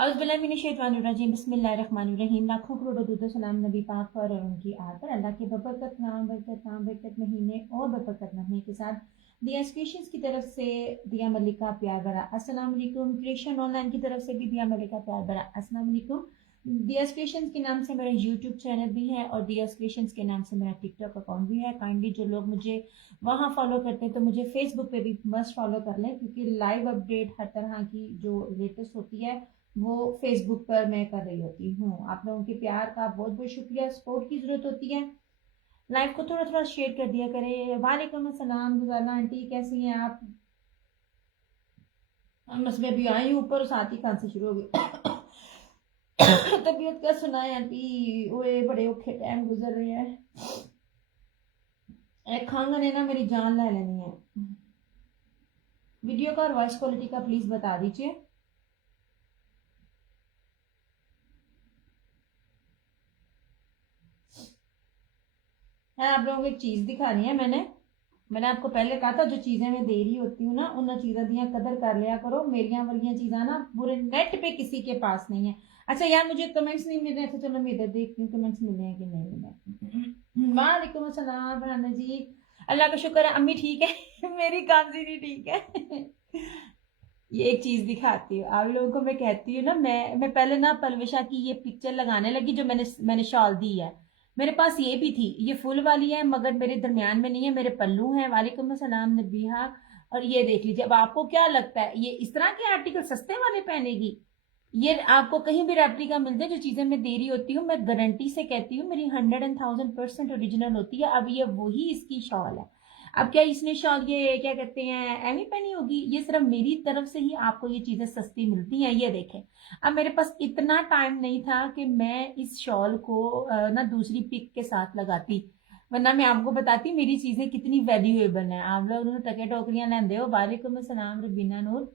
औज़ुबिल्लाहिमिनश्शैतानिर्रजीम बिस्मिल्लाहिर्रहमानिर्रहीम। लाखों करोड़ों दुरूद सलाम नबी पाक और उनकी आल पर। अल्लाह के बरकत महीने और बरकत महीने के साथ दिया क्रिएशंस की तरफ से दिया मलिका प्यार भरा अस्सलाम वालेकुम। क्रिएशन ऑनलाइन की तरफ से भी दिया मलिका प्यार भरा अस्सलाम वालेकुम। दिया क्रिएशंस के नाम से मेरा यूट्यूब चैनल भी है और दिया क्रिएशंस के नाम से मेरा टिकटॉक अकाउंट भी है। काइंडली जो लोग मुझे वहाँ फॉलो करते हैं तो मुझे फेसबुक पे भी मस्ट फॉलो कर लें, क्योंकि लाइव अपडेट हर तरह की जो लेटेस्ट होती है वो फेसबुक पर मैं कर रही होती हूँ। आप लोगों के प्यार का बहुत बहुत शुक्रिया। सपोर्ट की जरूरत होती है। लाइव को थोड़ा थोड़ा शेयर कर दिया करें। वालेकुम अस्सलाम गुजाला आंटी, कैसी हैं आप? बस मैं अभी आई हूँ ऊपर, साथ ही खांसी शुरू हो गई। तबीयत का सुनाए आंटी, ओए बड़े औखे टाइम गुजर रहे हैं। खंघ ने ना मेरी जान ले लेनी है। वीडियो का और वॉइस क्वालिटी का प्लीज बता दीजिए। है आप लोगों को एक चीज दिखानी है। मैंने आपको पहले कहा था जो चीजें मैं दे रही होती हूँ ना, उन चीजों की कदर कर लिया करो। मेरिया वाली चीजा ना पूरे नेट पे किसी के पास नहीं है। अच्छा यार, मुझे कमेंट्स नहीं मिल रहे थे, चलो मैं इधर देखती हूँ कमेंट्स मिले हैं कि नहीं मिले। वालेकुम अस्सलाम राना जी, अल्लाह का शुक्र है। अम्मी ठीक है। मेरी खांसी नहीं ठीक है। ये एक चीज दिखाती हूँ आप लोगों को। मैं कहती हूँ ना, मैं पहले ना पलविशा की ये पिक्चर लगाने लगी जो मैंने शॉल दी है। मेरे पास ये भी थी, ये फुल वाली है मगर मेरे दरमियान में नहीं है, मेरे पल्लू है। वालेकुम अस्सलाम नबीहा। और ये देख लीजिए। अब आपको क्या लगता है ये इस तरह के आर्टिकल सस्ते वाले पहनेगी? ये आपको कहीं भी रेप्लिका मिल जाए, जो चीजें मैं दे रही होती हूँ मैं गारंटी से कहती हूँ मेरी 100,000% ओरिजिनल होती है। अब ये वही इसकी शॉल है। अब क्या इसने शॉल ये क्या कहते हैं एमी पहनी होगी? ये सिर्फ मेरी तरफ से ही आपको ये चीजें सस्ती मिलती हैं। ये देखें, अब मेरे पास इतना टाइम नहीं था कि मैं इस शॉल को ना दूसरी पिक के साथ लगाती, वरना मैं आपको बताती मेरी चीजें कितनी वैल्यूएबल हैं। आप लोग टके टोकरियां लेंदे हो। वालेकुम अस्सलाम रुबीना नूर।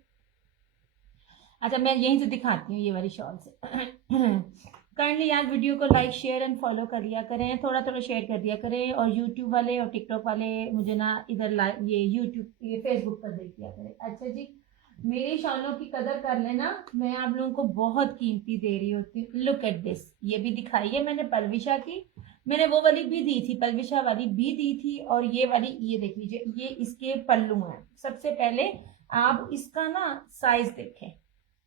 अच्छा मैं यहीं से दिखाती हूँ ये वाली शॉल से। काइंडली यार वीडियो को लाइक शेयर एंड फॉलो कर लिया करें, थोड़ा थोड़ा शेयर कर दिया करें। और यूट्यूब वाले और टिकटॉक वाले मुझे ना इधर ये यूट्यूब ये फेसबुक पर देख लिया करें। अच्छा जी, मेरी शॉलों की कदर कर लेना। मैं आप लोगों को बहुत कीमती दे रही होती हूँ। लुक एट दिस, ये भी दिखाई है मैंने पलविशा की। मैंने वो वाली भी दी थी, पलविशा वाली भी दी थी। और ये वाली ये देख लीजिए, ये इसके पल्लू हैं। सबसे पहले आप इसका ना साइज देखें।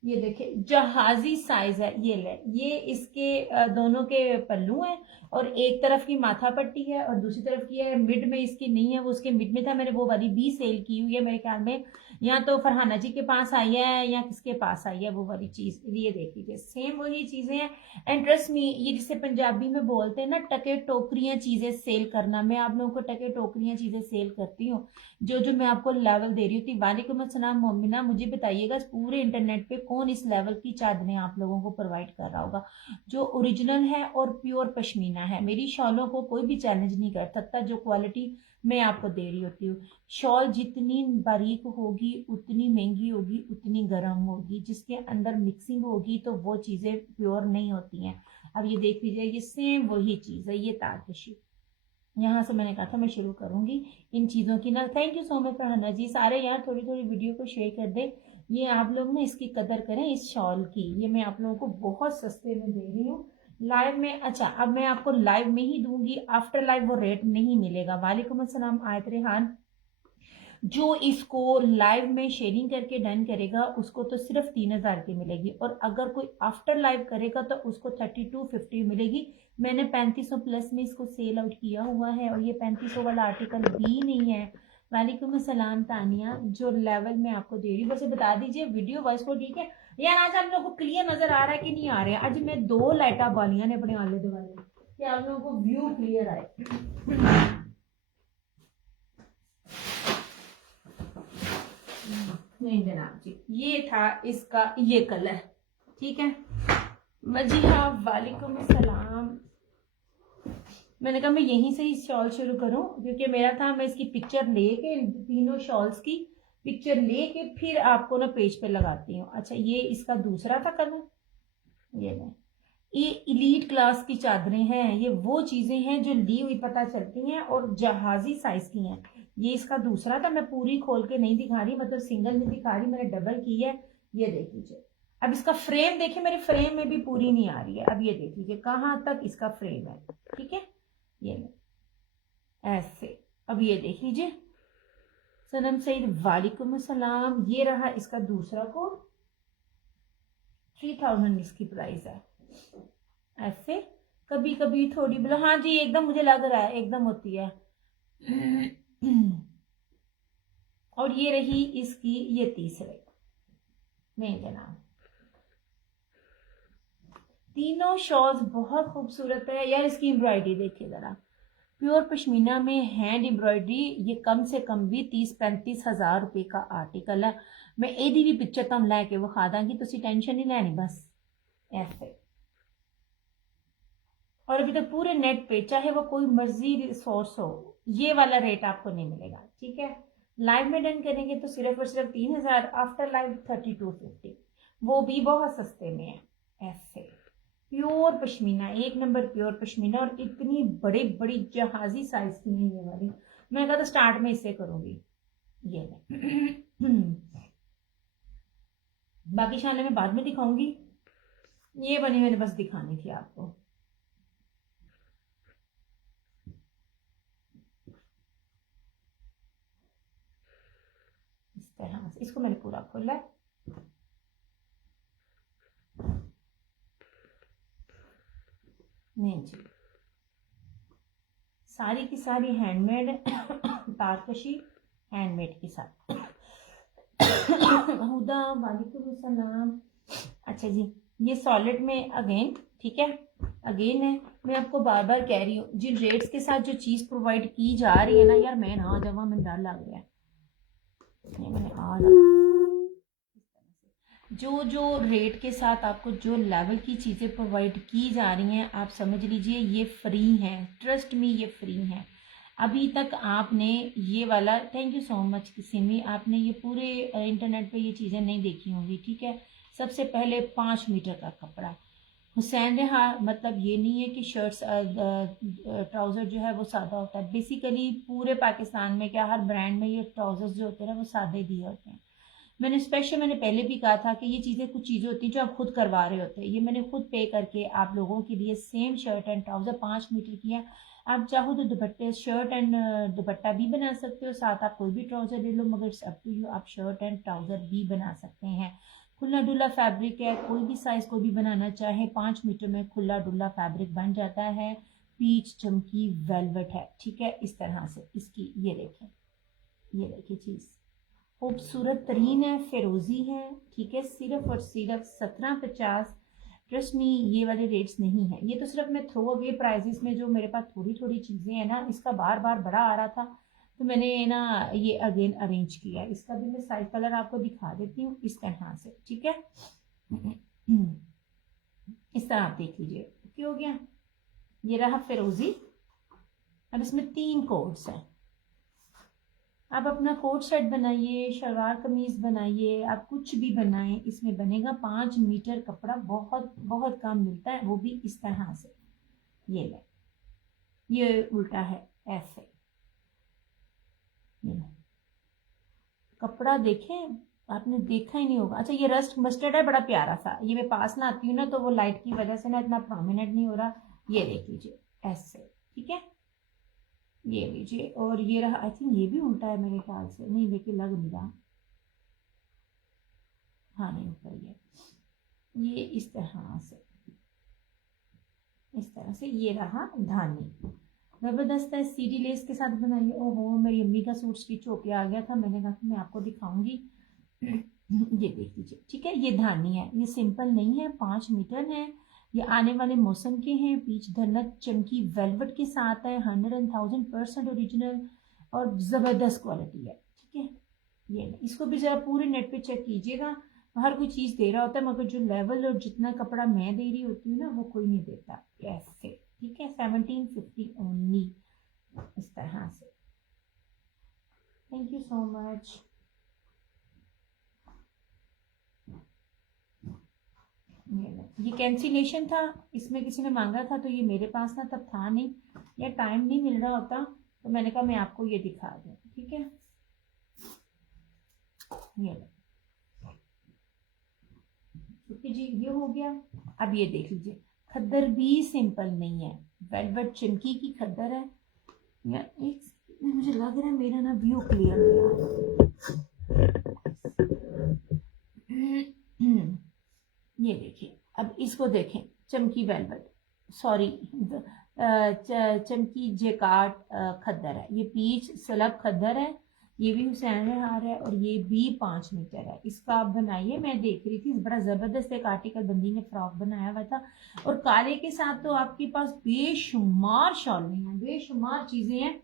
ये देखिए जहाजी साइज है। ये ले, ये इसके दोनों के पल्लू हैं और एक तरफ की माथा पट्टी है और दूसरी तरफ की है। मिड में इसकी नहीं है, वो उसके मिड में था। मैंने वो वाली भी सेल की हुई है मेरे ख्याल में, या तो फरहाना जी के पास आई है या किसके पास आई है वो वाली चीज। ये देख लीजिए सेम वही चीजें हैं। एंड ट्रस्ट मी, ये जिसे पंजाबी में बोलते हैं ना टके टोकरियां चीजें सेल करना, मैं आप लोगों को टके टोकरियां चीजें सेल करती हूँ। जो जो मैं आपको लेवल दे रही थी। वालेकुम अस्सलाम मोमिना, मुझे बताइएगा पूरे इंटरनेट पे कौन इस लेवल की चादरें आप लोगों को प्रोवाइड कर रहा होगा जो ओरिजिनल है और प्योर पश्मीना है। मेरी शॉलों को कोई भी चैलेंज नहीं कर सकता जो क्वालिटी मैं आपको दे रही होती हूँ। शॉल जितनी बारीक होगी उतनी महंगी होगी, उतनी गर्म होगी। जिसके अंदर मिक्सिंग होगी तो वो चीजें प्योर नहीं होती हैं। अब ये देख लीजिए, ये सेम वही चीज है। ये तारकशी, यहाँ से मैंने कहा था मैं शुरू करूंगी इन चीज़ों की ना। Thank you so much Farhana ji. सारे यहाँ थोड़ी थोड़ी वीडियो को शेयर कर दे। ये आप लोग ना इसकी कदर करें इस शॉल की। ये मैं आप लोगों को बहुत सस्ते में दे रही हूँ लाइव में। अच्छा अब मैं आपको लाइव में ही दूंगी, आफ्टर लाइव वो रेट नहीं मिलेगा। वालेकुम अस्सलाम आयत रेहान। जो इसको लाइव में शेयरिंग करके डन करेगा उसको तो सिर्फ 3,000 की मिलेगी, और अगर कोई आफ्टर लाइव करेगा तो उसको 3250 मिलेगी। मैंने 3500 प्लस में इसको सेल आउट किया हुआ है और ये 3500 वाला आर्टिकल भी नहीं है। वालेकुम अस्सलाम तानिया, जो लेवल मैं आपको दे रही हूँ बस बता दीजिए वीडियो वॉइस को। ठीक है यार, आज आप लोगों को क्लियर नजर आ रहा है कि नहीं आ रहा है? आज मैं 2 लाइटा बालियां ने अपने आले दुआले कि आप लोगों को व्यू क्लियर आए। नहीं जनाब जी, ये था इसका ये कलर। ठीक है जी हाँ। वालेकुम अस्सलाम। मैंने कहा मैं यहीं से ही शॉल शुरू करूं क्योंकि मेरा था मैं इसकी पिक्चर लेके तीनों शॉल्स की पिक्चर लेके फिर आपको ना पेज पे लगाती हूँ। अच्छा ये इसका दूसरा था कलर। ये नहीं, ये इलीट क्लास की चादरें हैं। ये वो चीजें हैं जो ली हुई पता चलती हैं और जहाजी साइज की हैं। ये इसका दूसरा था, मैं पूरी खोल के नहीं दिखा रही, मतलब सिंगल नहीं दिखा रही, मैंने डबल की है। ये देख लीजिए अब इसका फ्रेम देखिए, मेरे फ्रेम में भी पूरी नहीं आ रही है। अब ये देख लीजिए कहाँ तक इसका फ्रेम है, ठीक है, ये ऐसे। अब ये देख लीजिए, सनम सईद वालेकुम अस्सलाम। ये रहा इसका दूसरा कोड, 3000 इसकी प्राइस है। ऐसे कभी कभी थोड़ी बोलो, हाँ जी एकदम मुझे लग रहा है एकदम होती है। और ये रही इसकी ये तीसरे, नहीं जनाब, तीनों शॉल्स बहुत खूबसूरत है यार। इसकी एम्ब्रॉयडरी देखिए जरा, प्योर पश्मीना में हैंड एम्ब्रॉयडरी। ये कम से कम भी 30-35 हज़ार रुपये का आर्टिकल है। मैं एदी भी पिक्चर तुम लैके विखा दांगी, तुसी टेंशन नहीं लैनी बस ऐसे। और अभी तक पूरे नेट पे चाहे वो कोई मर्जी सोर्स हो, ये वाला रेट आपको नहीं मिलेगा, ठीक है। लाइव में डन करेंगे तो सिर्फ और सिर्फ 3000, आफ्टर लाइव 3250, वो भी बहुत सस्ते में है। ऐसे प्योर पश्मीना, एक नंबर प्योर पश्मीना। और इतनी बड़ी बड़ी जहाजी साइज की है ये वाली। मैं कहा था स्टार्ट में इससे करूंगी ये बाकी शाले में बाद में दिखाऊंगी, ये बनी मैंने बस दिखानी थी आपको। इस तरह से इसको मैंने पूरा खोला है। नहीं जी, सारी की सारी हैंडमेड तारकशी हैंडमेड के साथ। हुदा वालेकुम सलाम। अच्छा जी, ये सॉलिड में अगेन, ठीक है, अगेन है। मैं आपको बार बार कह रही हूँ, जिन रेट्स के साथ जो चीज़ प्रोवाइड की जा रही है ना यार, मैं ना जमा में डर लग गया है। मैंने आ जो जो रेट के साथ आपको जो लेवल की चीज़ें प्रोवाइड की जा रही हैं, आप समझ लीजिए ये फ्री हैं, ट्रस्ट मी ये फ्री हैं। अभी तक आपने ये वाला, thank you so much Simi, आपने ये पूरे इंटरनेट पे ये चीज़ें नहीं देखी होंगी, ठीक है। सबसे पहले 5 मीटर का कपड़ा हुसैन रेहा, मतलब ये नहीं है कि शर्ट्स ट्राउज़र जो है वो सादा होता है। बेसिकली पूरे पाकिस्तान में क्या हर ब्रांड में ये ट्राउज़र्स जो होते हैं ना वो सादे दिए होते हैं। मैंने पहले भी कहा था कि ये चीज़ें कुछ चीज़ें होती हैं जो आप खुद करवा रहे होते हैं। ये मैंने खुद पे करके आप लोगों के लिए same shirt and trouser 5 metre की है। आप चाहो तो दुपट्टे शर्ट एंड दुपट्टा भी बना सकते हो, साथ आप कोई भी ट्राउज़र ले लो, मगर अप टू यू, आप शर्ट एंड ट्राउज़र भी बना सकते हैं। खुला डुला फैब्रिक है, कोई भी साइज़ को भी बनाना चाहे 5 मीटर में खुला डुला फैब्रिक बन जाता है। पीच चमकी वेलवेट है, ठीक है, इस तरह से इसकी ये देखें, ये देखिए चीज़ खूबसूरत तरीन है, फिरोजी है, ठीक है, सिर्फ और सिर्फ 1750। ट्रस्ट मी ये वाले रेट्स नहीं है, ये तो सिर्फ मैं थ्रो अवे प्राइजेस में जो मेरे पास थोड़ी थोड़ी चीज़ें हैं ना, इसका बार बार बड़ा आ रहा था तो मैंने ना ये अगेन अरेंज किया। इसका भी मैं साइड कलर आपको दिखा देती हूँ इस तरह से, ठीक है। इस तरह आप देख लीजिए, क्या हो गया, ये रहा फिरोजी। अब इसमें 3 कोड्स हैं। आप अपना कोट सेट बनाइए, शलवार कमीज बनाइए, आप कुछ भी बनाएं, इसमें बनेगा। 5 मीटर कपड़ा बहुत बहुत कम मिलता है, वो भी इस तरह से। ये ले, ये उल्टा है ऐसे, ये कपड़ा देखें, आपने देखा ही नहीं होगा। अच्छा, ये रस्ट मस्टर्ड है, बड़ा प्यारा सा। ये मैं पास ना आती हूँ ना तो वो लाइट की वजह से ना इतना प्रोमिनेंट नहीं हो रहा। ये देख लीजिए ऐसे, ठीक है, ये लीजिए। और ये रहा, आई थिंक ये भी उल्टा है मेरे ख्याल से, नहीं लेकिन लग नहीं रहा, हाँ नहीं ऊपर ये इस तरह से, इस तरह से। ये रहा धानी, जबरदस्त है, सीडी लेस के साथ बनाइए। ओहो, मेरी अम्मी का सूट स्टिच होके आ गया था, मैंने कहा कि मैं आपको दिखाऊंगी। ये देख लीजिए, ठीक है, ये धानी है, ये सिंपल नहीं है, 5 मीटर है। ये आने वाले मौसम के हैं, पीच धनक चमकी वेलवेट के साथ है, 100,000% ओरिजिनल और ज़बरदस्त क्वालिटी है, ठीक है। ये इसको भी ज़रा पूरे नेट पे चेक कीजिएगा। हर कोई चीज़ दे रहा होता है, मगर जो लेवल और जितना कपड़ा मैं दे रही होती हूँ ना वो कोई नहीं देता ऐसे, ठीक है। 1750 ओनली, इस तरह से। Thank you so much. ये कैंसिलेशन था, इसमें किसी ने मांगा था तो ये मेरे पास ना तब था नहीं, या टाइम नहीं मिल रहा होता, तो मैंने कहा मैं आपको ये दिखा दूँ, ठीक है। ये ओके जी, ये हो गया। अब ये देख लीजिए, खद्दर भी सिंपल नहीं है, वेलवेट चमकी की खद्दर है। या एक मुझे लग रहा है मेरा ना व्यू क्लियर नहीं आ रहा। ये देखिए, अब इसको देखें, चमकी वेलवेट, सॉरी चमकी जेकार्ड खद्दर है, ये पीच सलब खद्दर है, ये भी हुसैन हार है और ये भी 5 मीटर है। इसका आप बनाइए, मैं देख रही थी बड़ा जबरदस्त एक आर्टिकल बंदी ने फ्रॉक बनाया हुआ था, और काले के साथ तो आपके पास बेशुमार शॉलें हैं, बेशुमार चीजें हैं।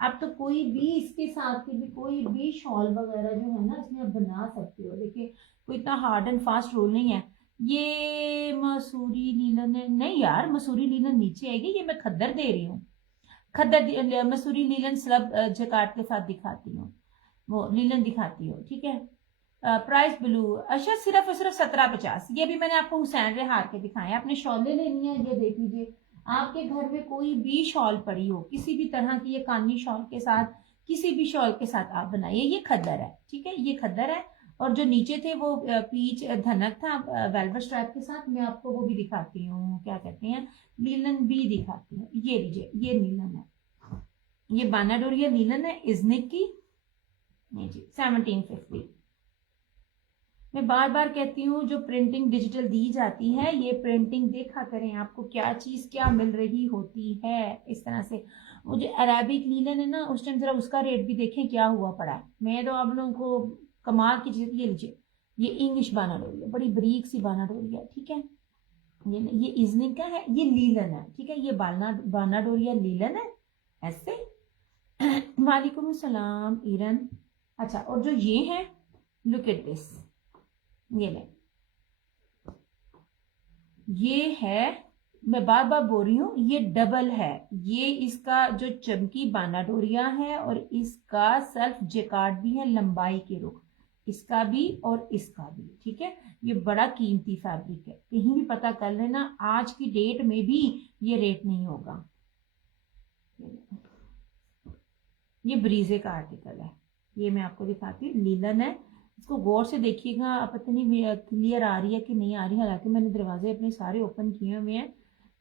आप तो कोई भी इसके साथ की भी कोई भी शॉल वगैरह जो है ना इसमें आप बना सकते हो। देखिए, कोई इतना हार्ड एंड फास्ट रोल नहीं है। ये मसूरी लीलन है, नहीं यार मसूरी लीलन नीचे आएगी, ये मैं खद्दर दे रही हूँ, खद्दर मसूरी लीलन स्लब जकार्ड के साथ दिखाती हूँ, वो लीलन दिखाती हूँ, ठीक है। प्राइस ब्लू, अच्छा सिर्फ और सिर्फ 1750। ये भी मैंने आपको हुसैन रेहार के दिखाए। आपने शॉलें लेनी है, ये देख लीजिए, आपके घर में कोई भी शॉल पड़ी हो किसी भी तरह की, ये कानी शॉल के साथ, किसी भी शॉल के साथ आप बनाइए। ये खद्दर है, ठीक है, ये खद्दर है। और जो नीचे थे वो पीच धनक था वेलवेट स्ट्रैप के साथ। मैं आपको वो भी दिखाती हूँ, क्या कहते हैं, लीलन भी दिखाती हूँ। ये लीजिए, ये लीलन है, ये बानाडोरिया लीलन है इजनिक की, नहीं जी 1750। मैं बार बार कहती हूँ, जो प्रिंटिंग डिजिटल दी जाती है, ये प्रिंटिंग देखा करें, आपको क्या चीज क्या मिल रही होती है इस तरह से। वो जो अरेबिक लीलन है ना, उस टाइम जरा उसका रेट भी देखें क्या हुआ पड़ा है। मैं तो आप लोगों को कमाल की चीज, ये लीजिए, ये इंग्लिश बानाडोरी है, बड़ी बरीक सी बानाडोरी है, ठीक है। ये इजनिंग का है, ये लीलन है, ठीक है, ये बानाडोरिया लीलन है ऐसे। वालेकुम अस्सलाम ईरन। अच्छा, और जो ये है, लुक एट दिस, ये ले, ये है, मैं बार बार बोल रही हूँ, ये डबल है। ये इसका जो चमकी बानाडोरिया है और इसका सेल्फ जेकार्ड भी है, लंबाई के रुख, इसका भी और इसका भी, ठीक है। ये बड़ा कीमती फैब्रिक है, कहीं भी पता कर लेना, आज की डेट में भी ये रेट नहीं होगा। ये ब्रीजे का आर्टिकल है, ये मैं आपको दिखाती हूँ, लीलन है। इसको गौर से देखिएगा, पता नहीं क्लियर आ रही है कि नहीं आ रही है, हालांकि मैंने दरवाजे अपने सारे ओपन किए हुए हैं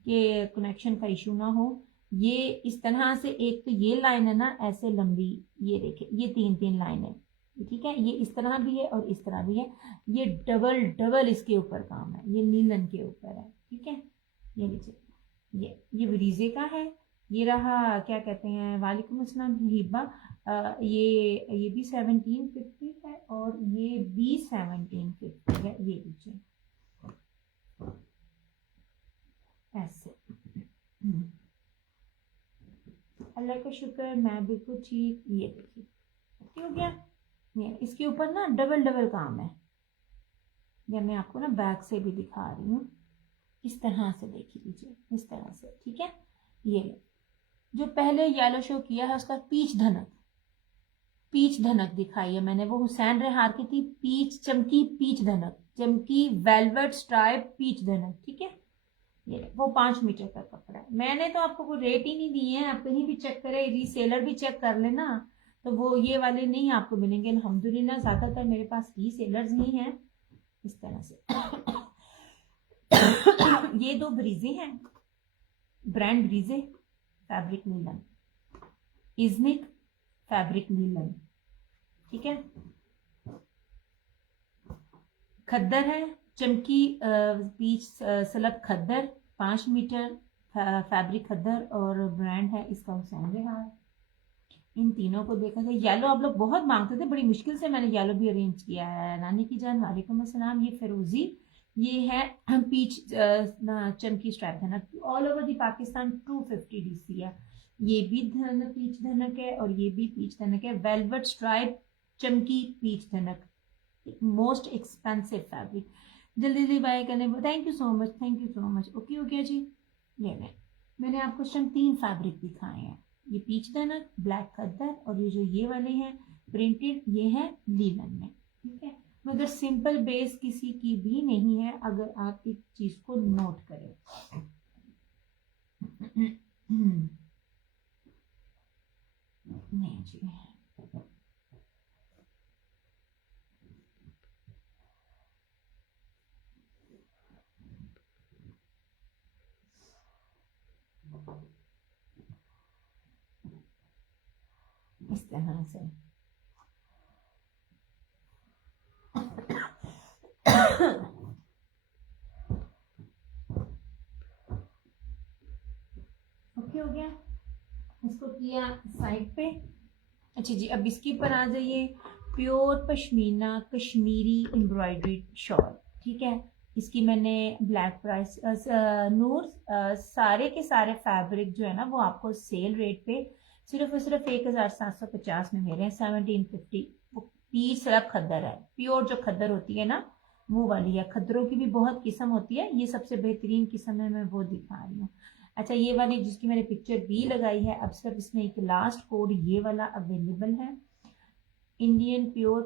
कि कनेक्शन का इशू ना हो। ये इस तरह से, एक तो ये लाइन है ना ऐसे लंबी, ये देखिए, ये 3-3 लाइन है, ठीक है। ये इस तरह भी है और इस तरह भी है, ये डबल डबल इसके ऊपर काम है, ये लीलन के ऊपर है, ठीक है। ये लीजिए, ये ब्रीजे का है। ये रहा, क्या कहते हैं, वालेकुम अस्सलाम हिबा, ये भी 1750 है और ये भी 1750 है। ये लीजिए ऐसे। अल्लाह का शुक्र, मैं बिल्कुल ठीक। ये देखिए हो गया। ये इसके ऊपर ना डबल डबल काम है, या मैं आपको ना बैक से भी दिखा रही हूँ, इस तरह से देख लीजिए, इस तरह से, ठीक है। ये जो पहले येलो शो किया है उसका पीच धनक, पीच धनक दिखाई है मैंने, वो हुसैन रेहार की थी, पीच चमकी पीच धनक, चमकी वेलवेट स्ट्राइप पीच धनक, ठीक है। ये वो 5 मीटर का कपड़ा है। मैंने तो आपको कोई रेट ही नहीं दिए हैं, आप कहीं भी चेक करें, रीसेलर भी चेक कर लेना, तो वो ये वाले नहीं आपको मिलेंगे। अल्हम्दुलिल्लाह ज्यादातर मेरे पास रीसेलर्स ही हैं इस तरह से। ये 2 ब्रीजे हैं, ब्रांड ब्रीजे, फैब्रिक लीलन, इजनिक फैब्रिक लीलन, ठीक है। खद्दर है, चमकी पीच सलब खद्दर, 5 मीटर फैब्रिक खद्दर, और ब्रांड है इसका हुसैन रेहार। इन तीनों को देखा जाए, येलो आप लोग बहुत मांगते थे, बड़ी मुश्किल से मैंने येलो भी अरेंज किया है। नानी की जान वालेकुम अस्सलाम। ये फिरोजी, ये है पीच चमकी स्ट्रैप धनक, all over the Pakistan 250 DC है। ये भी धनक पीच धनक है और ये भी पीच धनक है, वेलवेट स्ट्राइप चमकी पीच धनक, मोस्ट एक्सपेंसिव फैब्रिक। जल्दी जल्दी बाय करने, thank you so much, thank you so much. Okay okay जी, ये मैंने आपको इस टाइम 3 फैब्रिक दिखाए हैं, ये पीच धनक, ब्लैक खद्दर, और ये जो ये वाले हैं प्रिंटेड, ये है लीलन में, ठीक है। मगर सिंपल बेस किसी की भी नहीं है अगर आप इस चीज को नोट करें। नहीं जी, इस तरह से। ओके हो गया, इसको किया साइड पे। अच्छा जी, अब इसके ऊपर आ जाइए। Pure pashmina Kashmiri embroidery shawl, ठीक है। इसकी मैंने ब्लैक प्राइस नूर सारे के सारे फैब्रिक जो है ना वो आपको सेल रेट पे सिर्फ और सिर्फ 1750 में मिल रहे हैं, 1750। वो पीच सिर्फ खद्दर है, प्योर जो खद्दर होती है ना वो वाली है। खद्दरों की भी बहुत किस्म होती है, ये सबसे बेहतरीन किस्म है, मैं वो दिखा रही हूँ। अच्छा, ये वाली जिसकी मैंने पिक्चर भी लगाई है, अब सिर्फ इसमें एक लास्ट कोड ये वाला अवेलेबल है। Indian pure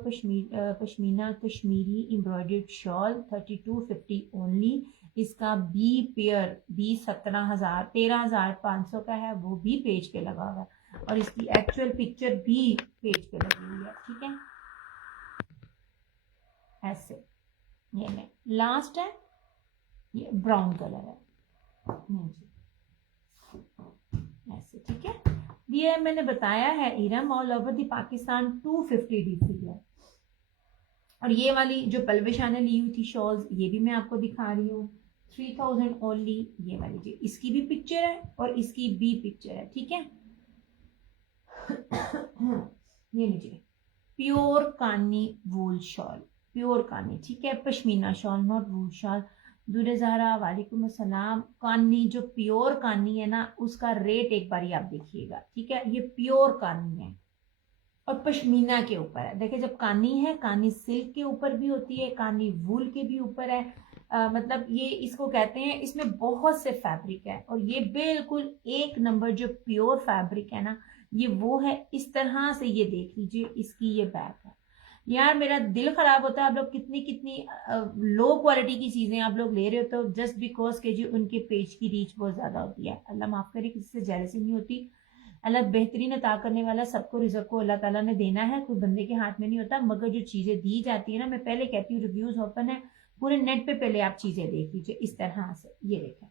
pashmina Kashmiri embroidered shawl 3250 only. इसका बी पेयर बी 13,500 का है, वो भी पेज पे लगा हुआ है और इसकी एक्चुअल पिक्चर भी पेज पे लगी हुई है, ठीक है। ऐसे ये लास्ट है, ये ब्राउन कलर है, ऐसे, ठीक है। ये मैंने बताया है Iram all over the Pakistan 250 DC है। और ये वाली जो पलविशा ने ली हुई थी शॉल्स, ये भी मैं आपको दिखा रही हूँ, 3000 ओनली। ये वाली जी, इसकी भी पिक्चर है और इसकी भी पिक्चर है, ठीक है। ये लीजिए, प्योर कानी वूल शॉल, प्योर कानी, ठीक है, pashmina shawl, not wool shawl. दूर ज़हरा वालेकुम अस्सलाम। कानी जो प्योर कानी है ना उसका रेट एक बार आप देखिएगा, ठीक है। ये प्योर कानी है और पश्मीना के ऊपर है। देखिए, जब कानी है, कानी सिल्क के ऊपर भी होती है, कानी वूल के भी ऊपर है। मतलब ये इसको कहते हैं, इसमें बहुत से फैब्रिक है और ये बिल्कुल एक नंबर जो प्योर फैब्रिक है ना ये वो है। इस तरह से ये देख लीजिए, इसकी ये बैक है। यार मेरा दिल खराब होता है, आप लोग कितनी कितनी लो क्वालिटी की चीजें आप लोग ले रहे हो, तो जस्ट बिकॉज के जी उनके पेज की रीच बहुत ज्यादा होती है। अल्लाह माफ करे, किसी से जेलसी नहीं होती। अल्लाह बेहतरीन अता करने वाला, सबको रिज़्क को अल्लाह ताला ने देना है, कोई बंदे के हाथ में नहीं होता। मगर जो चीजें दी जाती है ना, मैं पहले कहती हूँ रिव्यूज ओपन है, पूरे नेट पे पहले आप चीजें देख लीजिए। इस तरह से ये देखें,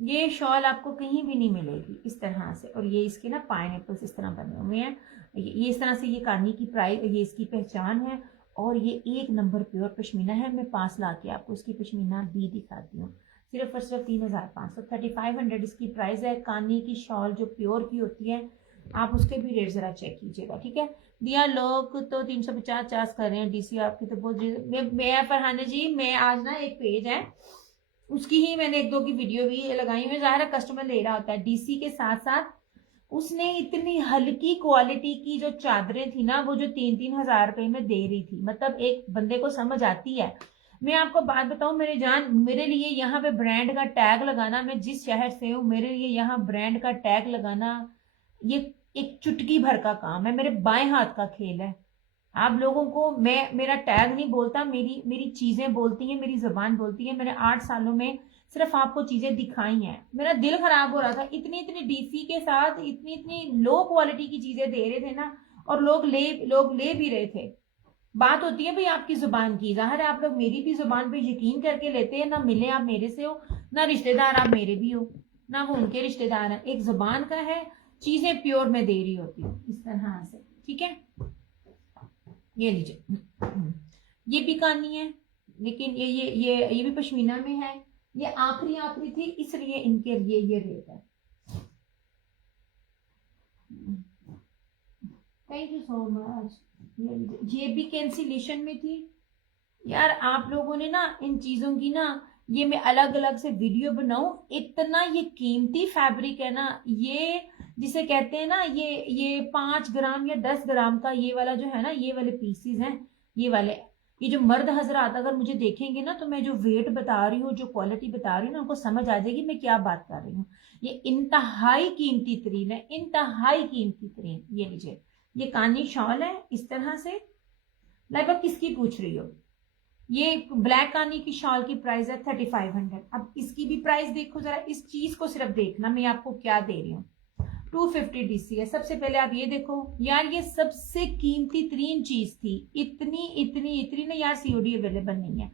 ये शॉल आपको कहीं भी नहीं मिलेगी इस तरह से। और ये इसके ना पाइनएप्पल्स इस तरह बने हुए हैं, ये इस तरह से। ये कानी की प्राइस, ये इसकी पहचान है और ये एक नंबर प्योर पश्मीना है। मैं पास ला के आपको इसकी पश्मीना भी दिखाती हूँ। सिर्फ और सिर्फ 3500, 3500 इसकी प्राइस है। कानी की शॉल जो प्योर की होती है, आप उसके भी रेट जरा चेक कीजिएगा, ठीक है। दिया लोग तो 350 कर रहे हैं, डीसी आपकी तो बहुत। मैं फरहाना जी, मैं आज ना एक पेज है उसकी ही मैंने एक दो की वीडियो भी लगाई हुई। ज़ाहिर है कस्टमर ले रहा होता है डीसी के साथ साथ। उसने इतनी हल्की क्वालिटी की जो चादरें थी ना, वो जो 3-3 हजार रुपए में दे रही थी, मतलब एक बंदे को समझ आती है। मैं आपको बात बताऊं मेरे जान, मेरे लिए यहाँ पे ब्रांड का टैग लगाना, मैं जिस शहर से हूँ मेरे लिए यहाँ ब्रांड का टैग लगाना ये एक चुटकी भर का काम है, मेरे बाएं हाथ का खेल है। आप लोगों को मैं, मेरा टैग नहीं बोलता, मेरी मेरी चीजें बोलती हैं, मेरी जुबान बोलती है। मैंने 8 सालों में सिर्फ आपको चीजें दिखाई हैं। मेरा दिल खराब हो रहा था, इतनी इतनी डीसी के साथ इतनी इतनी लो क्वालिटी की चीजें दे रहे थे ना, और लोग ले भी रहे थे। बात होती है भाई आपकी जुबान की, जाहिर है आप लोग मेरी भी जुबान पे यकीन करके लेते हैं। ना मिले आप मेरे से हो, ना रिश्तेदार आप मेरे भी हो, ना वो उनके रिश्तेदार हैं। एक जुबान का है, चीजें प्योर में दे रही होती है इस तरह से, ठीक है। ये लीजिए, ये भी कहानी है, लेकिन ये भी पश्मीना में है। ये आखिरी थी, इसलिए इनके लिए ये रेट है। Thank you so much. ये भी कैंसिलेशन में थी। यार आप लोगों ने ना इन चीजों की ना, ये मैं अलग अलग से वीडियो बनाऊं, इतना ये कीमती फैब्रिक है ना, ये जिसे कहते हैं ना, ये 5 ग्राम या 10 ग्राम का ये वाला जो है ना, ये वाले पीसीज हैं, ये वाले। ये जो मर्द हजरात अगर मुझे देखेंगे ना, तो मैं जो वेट बता रही हूँ, जो क्वालिटी बता रही हूँ ना, उनको समझ आ जाएगी मैं क्या बात कर रही हूँ। ये इंतहाई कीमती तरीन है, इंतहाई कीमती तरीन। ये लीजिए, ये कानी शॉल है इस तरह से। लगभग किसकी पूछ रही हो? ये ब्लैक कानी की शॉल की प्राइस है 3500। अब इसकी भी प्राइस देखो जरा, इस चीज को सिर्फ देखना मैं आपको क्या दे रही हूँ। 250 डीसी है। सबसे पहले आप ये देखो यार, ये सबसे कीमती तरीन चीज थी, इतनी इतनी इतनी ना यार, सीओडी अवेलेबल नहीं है।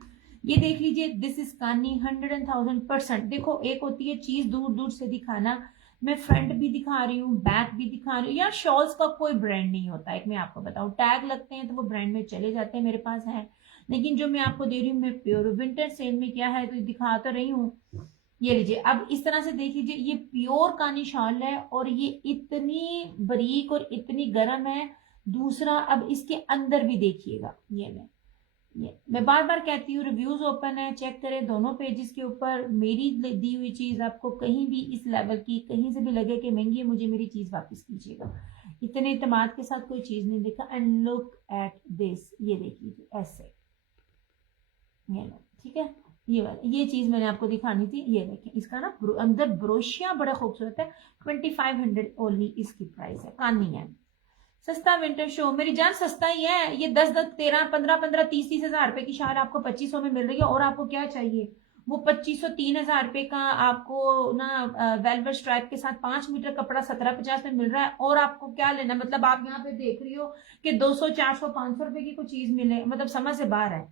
ये देख लीजिए, दिस इज कानी 100,000%। देखो, एक होती है चीज दूर दूर से दिखाना, मैं फ्रंट भी दिखा रही हूँ, बैक भी दिखा रही हूँ। यार शॉल्स का कोई ब्रांड नहीं होता है, मैं आपको बताऊँ, टैग लगते हैं तो वो ब्रांड में चले जाते हैं, मेरे पास है। लेकिन जो मैं आपको दे रही हूँ, मैं प्योर विंटर सेल में क्या है तो दिखा तो रही हूँ। ये लीजिए, अब इस तरह से देख लीजिए, ये प्योर कानी शॉल है और ये इतनी बारीक और इतनी गर्म है। दूसरा, अब इसके अंदर भी देखिएगा, ये मैं बार बार कहती हूँ, रिव्यूज ओपन है, चेक करें दोनों पेजेस के ऊपर। मेरी दी हुई चीज आपको कहीं भी इस लेवल की कहीं से भी लगे कि महंगी है, मुझे मेरी चीज वापस कीजिएगा। इतने इतमाद के साथ कोई चीज नहीं देखा। एंड लुक एट दिस, ये देख लीजिए ऐसे, ये लो, ठीक है। ये वाला, ये चीज मैंने आपको दिखानी थी। ये देखें, इसका ना अंदर ब्रोशिया बड़ा खूबसूरत है। 2500 ओनली इसकी प्राइस है। कानी है, सस्ता विंटर शो मेरी जान, सस्ता ही है ये। 10-10, 13, 15, 30 हजार रुपए की शाल आपको 2500 में मिल रही है। और आपको क्या चाहिए? वो 2500 3,000 रुपए का आपको ना वेलवेट स्ट्राइप के साथ 5 मीटर कपड़ा 1750 में मिल रहा है। और आपको क्या लेना? मतलब आप यहाँ पे देख रही हो कि 200, 400, 500 रुपए की कोई चीज मिले, मतलब समझ से बाहर है।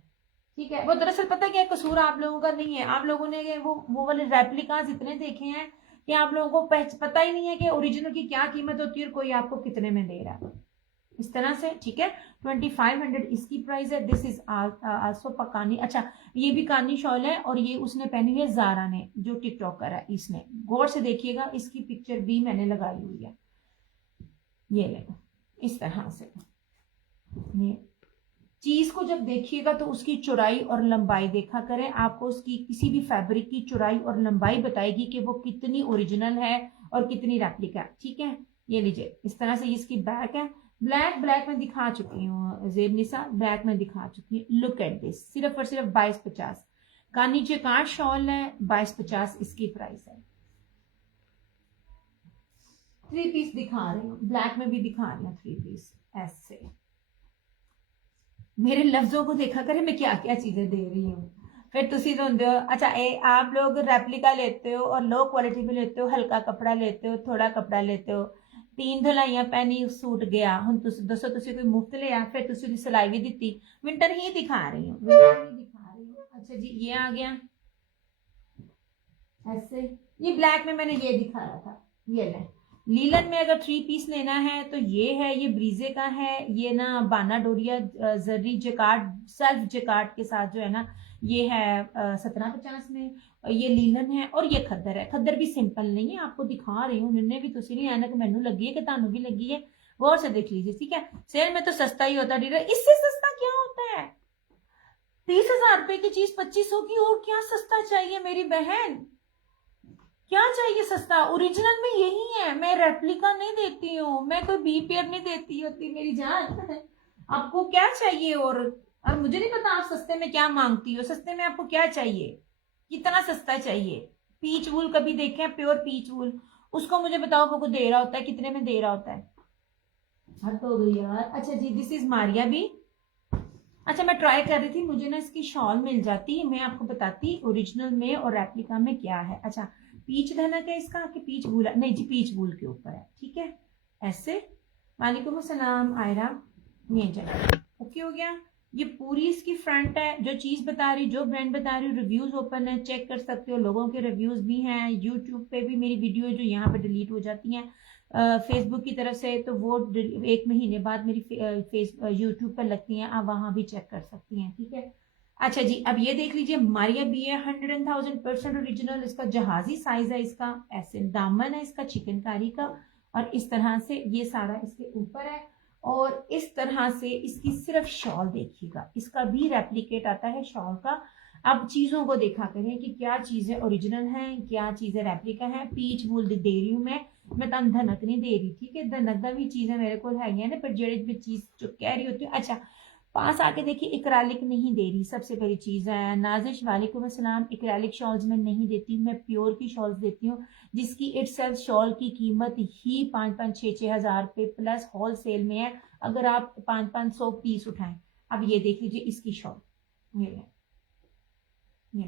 ठीक है, वो दरअसल पता क्या कसूर आप लोगों का नहीं है, आप लोगों ने वो वाले रेप्लिकास इतने देखे हैं कि आप लोगों को पता ही नहीं है कि ओरिजिनल की क्या कीमत होती है और कोई आपको कितने में दे रहा है, इस तरह से। ठीक है, 2500 इसकी प्राइस है। दिस इज आल्सो पकानी। अच्छा, ये भी कानी शॉल है और ये उसने पहनी हुई है ज़ारा ने, जो टिकटॉकर है, इसने। गौर से देखिएगा, इसकी पिक्चर भी मैंने लगाई हुई है। ये ले, इस तरह से। ये चीज को जब देखिएगा तो उसकी चौड़ाई और लंबाई देखा करें। आपको उसकी किसी भी फैब्रिक की चौड़ाई और लंबाई बताएगी कि वो कितनी ओरिजिनल है और कितनी रेप्लिका। ठीक है, ये लीजिए, इस तरह से इसकी बैक है। ब्लैक में दिखा चुकी हूँ जेब निसा, ब्लैक में दिखा चुकी हूँ। लुक एट दिस, सिर्फ और सिर्फ 2250 का नीचे का शॉल है। 2250 इसकी प्राइस है। 3 पीस दिखा रही हूँ, ब्लैक में भी दिखा रही हूँ 3 पीस ऐसे। मेरे लफ्जों को देखा करें, मैं क्या क्या चीजें दे रही हूँ। फिर तुसी सुनते हो, अच्छा आप लोग रेप्लिका लेते हो और लो क्वालिटी में लेते हो, हल्का कपड़ा लेते हो, थोड़ा कपड़ा लेते हो, 3 धुलाइयां पहनी सूट गया। हुन दसो तुसी कोई मुफ्त लिया, फिर तुसी दी सिलाई भी दी। विंटर ही दिखा रही हूँ, विंटर ही दिखा रही हूँ। अच्छा जी, ये आ गया ऐसे। ये ब्लैक में मैंने ये दिखाया था, ये ले। लीलन में अगर 3 पीस लेना है तो ये है, ये ब्रीजे का है। ये ना बाना डोरिया जर्री जकार्ड, सेल्फ जकार्ड के साथ जो है ना, ये है 1750 में। ये लीलन है और ये खद्दर है। खद्दर भी सिंपल नहीं है, आपको दिखा रही हूँ। उन्होंने भी तुसी नहीं आना कि मैनू लगी है कि तानू भी लगी है। गौर से देख लीजिए, ठीक है। सेल में तो सस्ता ही होता डीलर, इससे सस्ता क्या होता है? 30,000 रुपए की चीज 2500 की, और क्या सस्ता चाहिए मेरी बहन? क्या चाहिए सस्ता? ओरिजिनल में यही है, मैं रेप्लिका नहीं देती हूँ, मैं कोई बी पेयर नहीं देती होती मेरी जान। आपको क्या चाहिए? और मुझे नहीं पता आप सस्ते में क्या मांगती हो। सस्ते में आपको क्या चाहिए? कितना सस्ता चाहिए? पीच वूल कभी देखे हैं? प्योर पीच वूल, उसको मुझे बताओ वो दे रहा होता है, कितने में दे रहा होता है? हद हो गई यार। अच्छा जी, दिस इज मारिया भी। अच्छा, मैं ट्राई कर रही थी, मुझे ना इसकी शॉल मिल जाती, मैं आपको बताती ओरिजिनल में और रेप्लिका में क्या है। अच्छा, पीच धनक है इसका कि पीच वूल? नहीं जी, पीच वूल के ऊपर है। ठीक है, ऐसे। वालेकुम अस्सलाम आयरा, ये चलो ओके हो गया। ये पूरी इसकी फ्रंट है। जो चीज बता रही, जो ब्रांड बता रही हूँ, रिव्यूज ओपन है, चेक कर सकते हो। लोगों के रिव्यूज भी हैं यूट्यूब पे भी। मेरी वीडियो जो यहाँ पे डिलीट हो जाती हैं फेसबुक की तरफ से, तो वो 1 महीने बाद मेरी यूट्यूब पर लगती हैं, आप वहां भी चेक कर सकती हैं। ठीक है, अच्छा जी, अब ये देख लीजिए, मारिया बी है, 100,000% ओरिजिनल। इसका जहाजी साइज है, इसका ऐसे दामन है इसका चिकनकारी का, और इस तरह से ये सारा इसके ऊपर है। और इस तरह से इसकी सिर्फ शॉल देखिएगा, इसका भी रेप्लिकेट आता है शॉल का। अब चीजों को देखा करें कि क्या चीजें ओरिजिनल हैं, क्या चीजें रेप्लिका हैं। पीच वूल दे रही हूँ मैं तो धनक नहीं दे रही। ठीक है, धनक का भी चीजें मेरे को है ना, पर जेड़ी भी चीज जो कह रही होती है। अच्छा, पास आके देखिए, इक्रालिक नहीं दे रही, सबसे पहली चीज है। नाजिश वालेकुम अस्सलाम, इक्रालिक शॉल्स में नहीं देती, मैं प्योर की शॉल्स देती हूँ, जिसकी इटसेल्फ शॉल की कीमत ही 5-5, 6-6 हजार रुपए प्लस होल सेल में है, अगर आप 500-500 पीस उठाएं। अब ये देख लीजिए इसकी शॉल, ये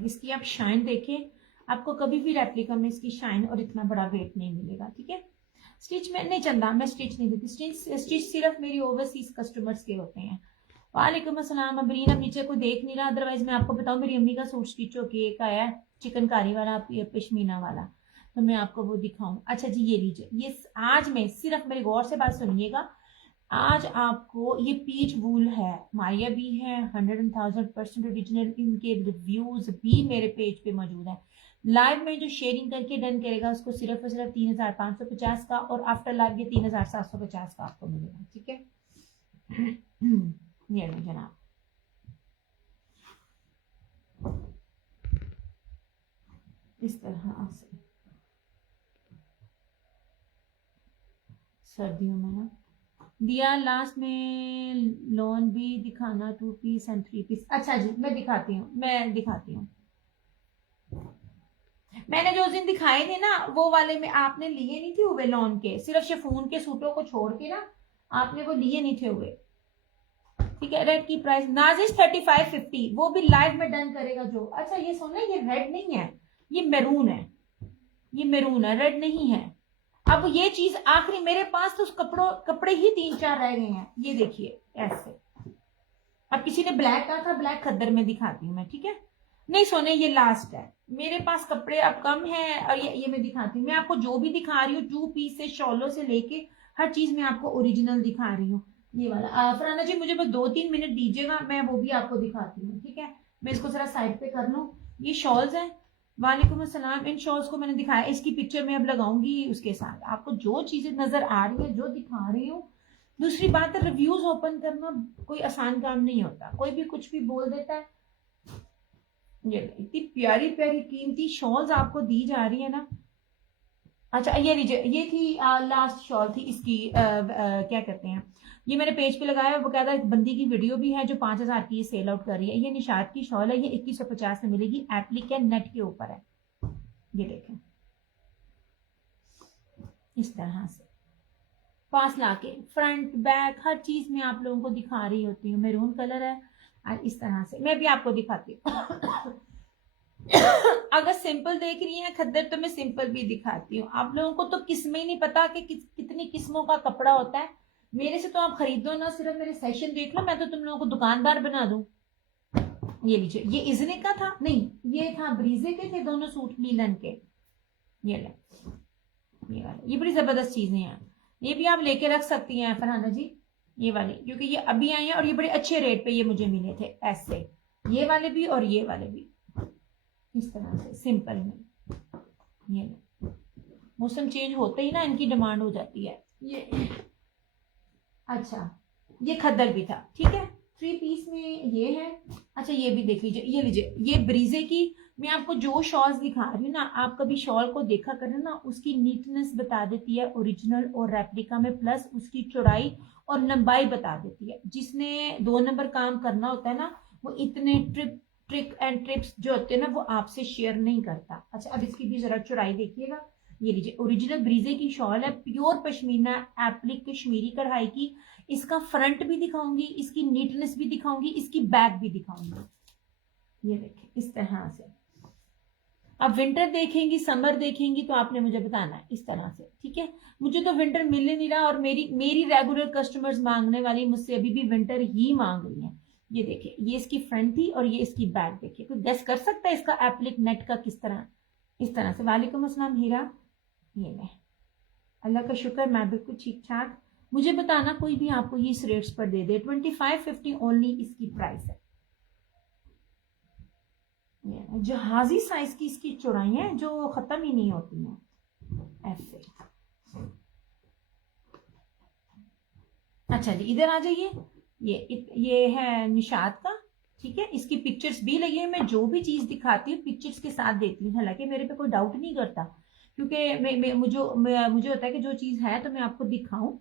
इसकी आप शाइन देखिए, आपको कभी भी रेप्लिका में इसकी शाइन और इतना बड़ा वेट नहीं मिलेगा। ठीक है, स्टिच में नहीं चंदा, मैं स्टिच नहीं देती। स्टिच सिर्फ मेरी ओवरसीज कस्टमर्स के होते हैं। वालेकुम अस्सलाम अबरीन। अब नीचे कोई देख नहीं रहा, अदरवाइज मैं आपको बताऊं, मेरी अम्मी का सूट स्टिच होके एक आया है चिकनकारी वाला, पश्मीना वाला, तो मैं आपको वो दिखाऊं। अच्छा जी, ये लीजिए, ये आज मैं सिर्फ, मेरे गौर से बात सुनिएगा, आज आपको ये पीच वूल है, माया भी है, 100,000% ओरिजिनल, इनके रिव्यूज भी मेरे पेज पे मौजूद है। लाइव में जो शेयरिंग करके डन करेगा उसको सिर्फ और सिर्फ 3,550 का, और आफ्टर लाइव ये 3,750 का आपको मिलेगा, ठीक है। ये लो जनाब, इस तरह से सर्दियों में ना दिया। लास्ट में लोन भी दिखाना, 2 पीस एंड 3 पीस। अच्छा जी, मैं दिखाती हूँ, मैं दिखाती हूँ। मैंने जो उस दिन दिखाए थे ना, वो वाले में आपने लिए नहीं थे हुए लॉन के, सिर्फ शिफॉन के सूटों को छोड़ के ना, आपने वो लिए नहीं थे हुए, ठीक है। रेड की प्राइस नाजिश 3550, वो भी लाइव में डन करेगा जो। अच्छा ये सुनना, ये रेड नहीं है, ये मैरून है, ये मैरून है, रेड नहीं है। अब ये चीज आखिरी मेरे पास तो कपड़े ही 3-4 रह गए हैं, ये देखिए ऐसे। अब किसी ने ब्लैक कहा था, ब्लैक खद्दर में दिखाती हूँ मैं, ठीक है। नहीं सोने, ये लास्ट है, मेरे पास कपड़े अब कम है, और ये मैं दिखाती हूँ। मैं आपको जो भी दिखा रही हूँ, 2 पीस से शॉलों से लेके हर चीज मैं आपको ओरिजिनल दिखा रही हूँ। ये वाला फराना जी, मुझे बस 2-3 मिनट दीजिएगा, मैं वो भी आपको दिखाती हूँ, ठीक है। मैं इसको जरा साइड पे कर लूँ। ये शॉल्स हैं। वालेकुम अस्सलाम। इन शॉल्स को मैंने दिखाया, इसकी पिक्चर मैं अब लगाऊंगी उसके साथ। आपको जो चीजें नजर आ रही है, जो दिखा रही हूँ। दूसरी बात है, रिव्यूज ओपन करना कोई आसान काम नहीं होता, कोई भी कुछ भी बोल देता है। ये इतनी प्यारी प्यारी कीमती शॉल्स आपको दी जा रही है ना। अच्छा ये लीजिए, ये थी लास्ट शॉल थी इसकी, क्या कहते हैं, ये मैंने पेज पे लगाया, वो कहता है एक बंदी की वीडियो भी है जो 5,000 की सेल आउट कर रही है। ये निशात की शॉल है, ये 2150 में मिलेगी, एप्लिक है, नेट के ऊपर है। ये देखें, इस तरह से पास लाके फ्रंट बैक हर चीज में आप लोगों को दिखा रही होती हूँ। मैरून कलर है, और इस तरह से मैं भी आपको दिखाती हूँ। अगर सिंपल देख रही हैं खद्दर, तो मैं सिंपल भी दिखाती हूँ। आप लोगों को तो किस्में ही नहीं पता कि कितनी किस्मों का कपड़ा होता है। मेरे से तो आप खरीदो ना, सिर्फ मेरे सेशन देख लो, मैं तो तुम लोगों को दुकानदार बना दूं। ये लीजिए, ये इजने का था, नहीं ये था ब्रीजे के थे, दोनों सूट लीलन के। ये ले, ये वाले, ये बड़ी जबरदस्त चीजें हैं, ये भी आप लेके रख सकती हैं फरहाना जी। ये वाले क्योंकि ये अभी आए हैं, और ये बड़े अच्छे रेट पे ये मुझे मिले थे ऐसे, ये वाले भी और ये वाले भी, इस तरह से सिंपल में। ये मौसम चेंज होते ही ना इनकी डिमांड हो जाती है। ये अच्छा, ये खद्दर भी था, ठीक है। 3 पीस में ये है। अच्छा ये भी देख लीजिए, ये लीजिए, ये ब्रीजे की। मैं आपको जो शॉल्स दिखा रही हूँ ना, आप कभी शॉल को देखा करें ना, उसकी नीटनेस बता देती है ओरिजिनल और रेप्लिका में, प्लस उसकी चौड़ाई और लंबाई बता देती है। जिसने 2 नंबर काम करना होता है ना, वो इतने ट्रिक एंड ट्रिप्स जो होते हैं ना, वो आपसे शेयर नहीं करता। अच्छा अब इसकी भी जरा चौड़ाई देखिएगा। ये लीजिए, ओरिजिनल ब्रीजे की शॉल है, प्योर पश्मीना एप्लिक कश्मीरी कढ़ाई की। इसका फ्रंट भी दिखाऊंगी, इसकी नीटनेस भी दिखाऊंगी, इसकी बैक भी दिखाऊंगी। ये देखें इस तरह से। अब विंटर देखेंगी, समर देखेंगी, तो आपने मुझे बताना है इस तरह से, ठीक है। मुझे तो विंटर मिल ही नहीं रहा, और मेरी रेगुलर कस्टमर्स मांगने वाली मुझसे अभी भी विंटर ही मांग रही हैं। ये देखिए, ये इसकी फ्रंट थी और ये इसकी बैक। देखिए कोई गेस कर सकता है इसका एप्लिक नेट का किस तरह, इस तरह से। वालेकुम अस्सलाम हीरा। ये मैं, अल्लाह का शुक्र मैं बिल्कुल ठीक ठाक। मुझे बताना कोई भी आपको ये इस रेट्स पर दे दे। 2550 ओनली इसकी प्राइस है। जहाजी साइज की इसकी चौड़ाई है जो खत्म ही नहीं होती हैं ऐसे। अच्छा जी इधर आ जाइए, ये है निशात का, ठीक है। इसकी पिक्चर्स भी लगी है, मैं जो भी चीज दिखाती हूँ पिक्चर्स के साथ देती हूँ, हालांकि मेरे पे कोई डाउट नहीं करता, क्योंकि मुझे होता है कि जो चीज है तो मैं आपको दिखाऊं।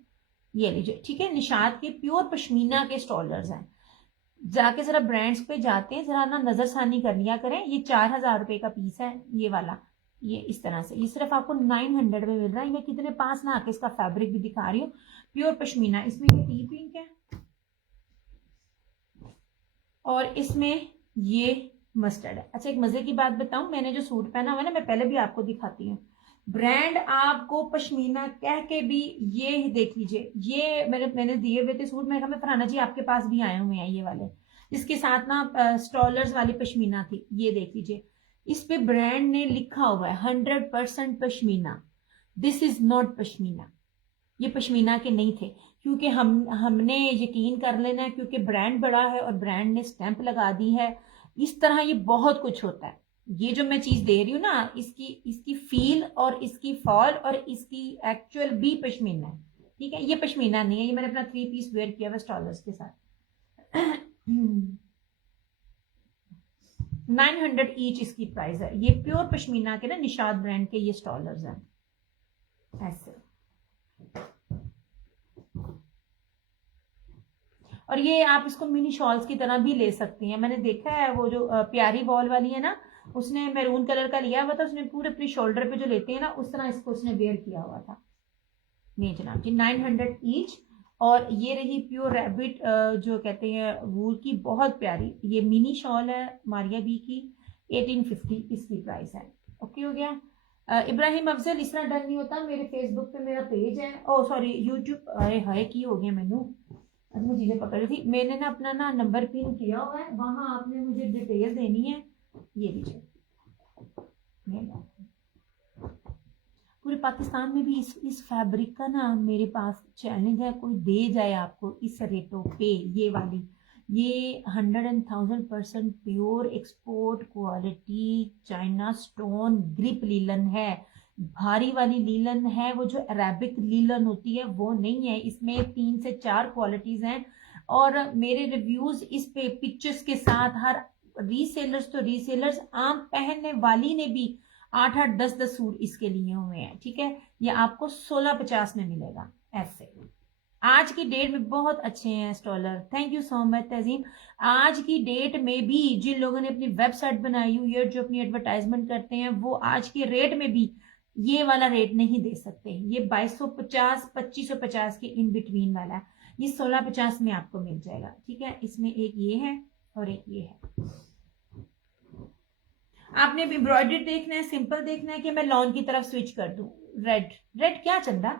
ये लीजिए, ठीक है, निशात के प्योर पश्मीना के स्टॉलर्स हैं। जाके जरा ब्रांड्स पे जाते हैं, जरा ना नजरसानी कर लिया करें। ये 4,000 रुपए का पीस है ये वाला, ये इस तरह से। ये सिर्फ आपको 900 में मिल रहा है। मैं कितने पास ना आके इसका फैब्रिक भी दिखा रही हूँ, प्योर पश्मीना। इसमें ये टी पिंक है, और इसमें ये मस्टर्ड है। अच्छा एक मजे की बात बताऊं, मैंने जो सूट पहना हुआ है ना, मैं पहले भी आपको दिखाती हूँ। ब्रांड आपको पश्मीना कह के भी, ये देख लीजिए, ये मैंने दिए हुए थे सूट, मैं कहा फरहाना जी आपके पास भी आए हुए हैं ये वाले, जिसके साथ ना स्टॉलर्स वाली पश्मीना थी, ये देख लीजिए, इस पे ब्रांड ने लिखा हुआ है 100% pashmina. This is not pashmina, ये पश्मीना के नहीं थे, क्योंकि हमने यकीन कर लेना है, क्योंकि ब्रांड बड़ा है और ब्रांड ने स्टैंप लगा दी है। इस तरह ये बहुत कुछ होता है। ये जो मैं चीज दे रही हूँ ना, इसकी फील और इसकी फॉल और इसकी एक्चुअल भी पश्मीना है, ठीक है। ये पश्मीना नहीं है, ये मैंने अपना 3 पीस वेयर किया हुआ स्टॉलर्स के साथ। 900 ईच इसकी प्राइस है। ये प्योर पश्मीना के ना निशाद ब्रांड के ये स्टॉलर्स हैं ऐसे। और ये आप इसको मिनी शॉल्स की तरह भी ले सकती हैं। मैंने देखा है वो जो प्यारी बॉल वाली है ना, उसने मैरून कलर का लिया हुआ था, उसने पूरे अपने शोल्डर पे जो लेते हैं ना उस तरह इसको उसने वेयर किया हुआ था। नहीं जनाब जी, 900 ईच। और ये रही प्योर रैबिट जो कहते हैं वूल की, बहुत प्यारी ये मिनी शॉल है मारिया बी की, 1850 इसकी प्राइस है। ओके हो गया। इब्राहिम अफजल, इस तरह डन नहीं होता, मेरे फेसबुक पे मेरा पेज है, ओ सॉरी यूट्यूब, अरे हाय की हो गया मैनू, मैं चीजें पकड़ रही थी, मैंने ना अपना ना नंबर पिन किया हुआ है, वहां आपने मुझे डिटेल देनी है। ये लीजिए, पूरे पाकिस्तान में भी इस फैब्रिक का ना मेरे पास चैलेंज है, कोई दे जाए आपको इस रेटों पे ये वाली। ये 100,000% pure export quality China stone grip linen है, भारी वाली लीलन है, वो जो अरेबिक लीलन होती है वो नहीं है। इसमें 3 से 4 क्वालिटीज हैं और मेरे रिव्यूज इस पे पिक्चर्स के साथ, हर रीसेलर्स तो रीसेलर्स, आम पहनने वाली ने भी 8-8 10-10 सूट इसके लिए हुए हैं, ठीक है। ये आपको 1650 में मिलेगा ऐसे। आज की डेट में बहुत अच्छे हैं स्टॉलर, thank you so much Tajim. आज की डेट में भी जिन लोगों ने अपनी वेबसाइट बनाई हुई है, जो अपनी एडवर्टाइजमेंट करते हैं, वो आज के रेट में भी ये वाला रेट नहीं दे सकते। ये 2250 2550 के इन बिटवीन वाला है, ये 1650 में आपको मिल जाएगा, ठीक है। इसमें एक ये है और एक ये है। आपने एम्ब्रॉयडरी देखना है, सिंपल देखना है कि मैं लॉन की तरफ स्विच कर दूं? रेड, रेड क्या चंदा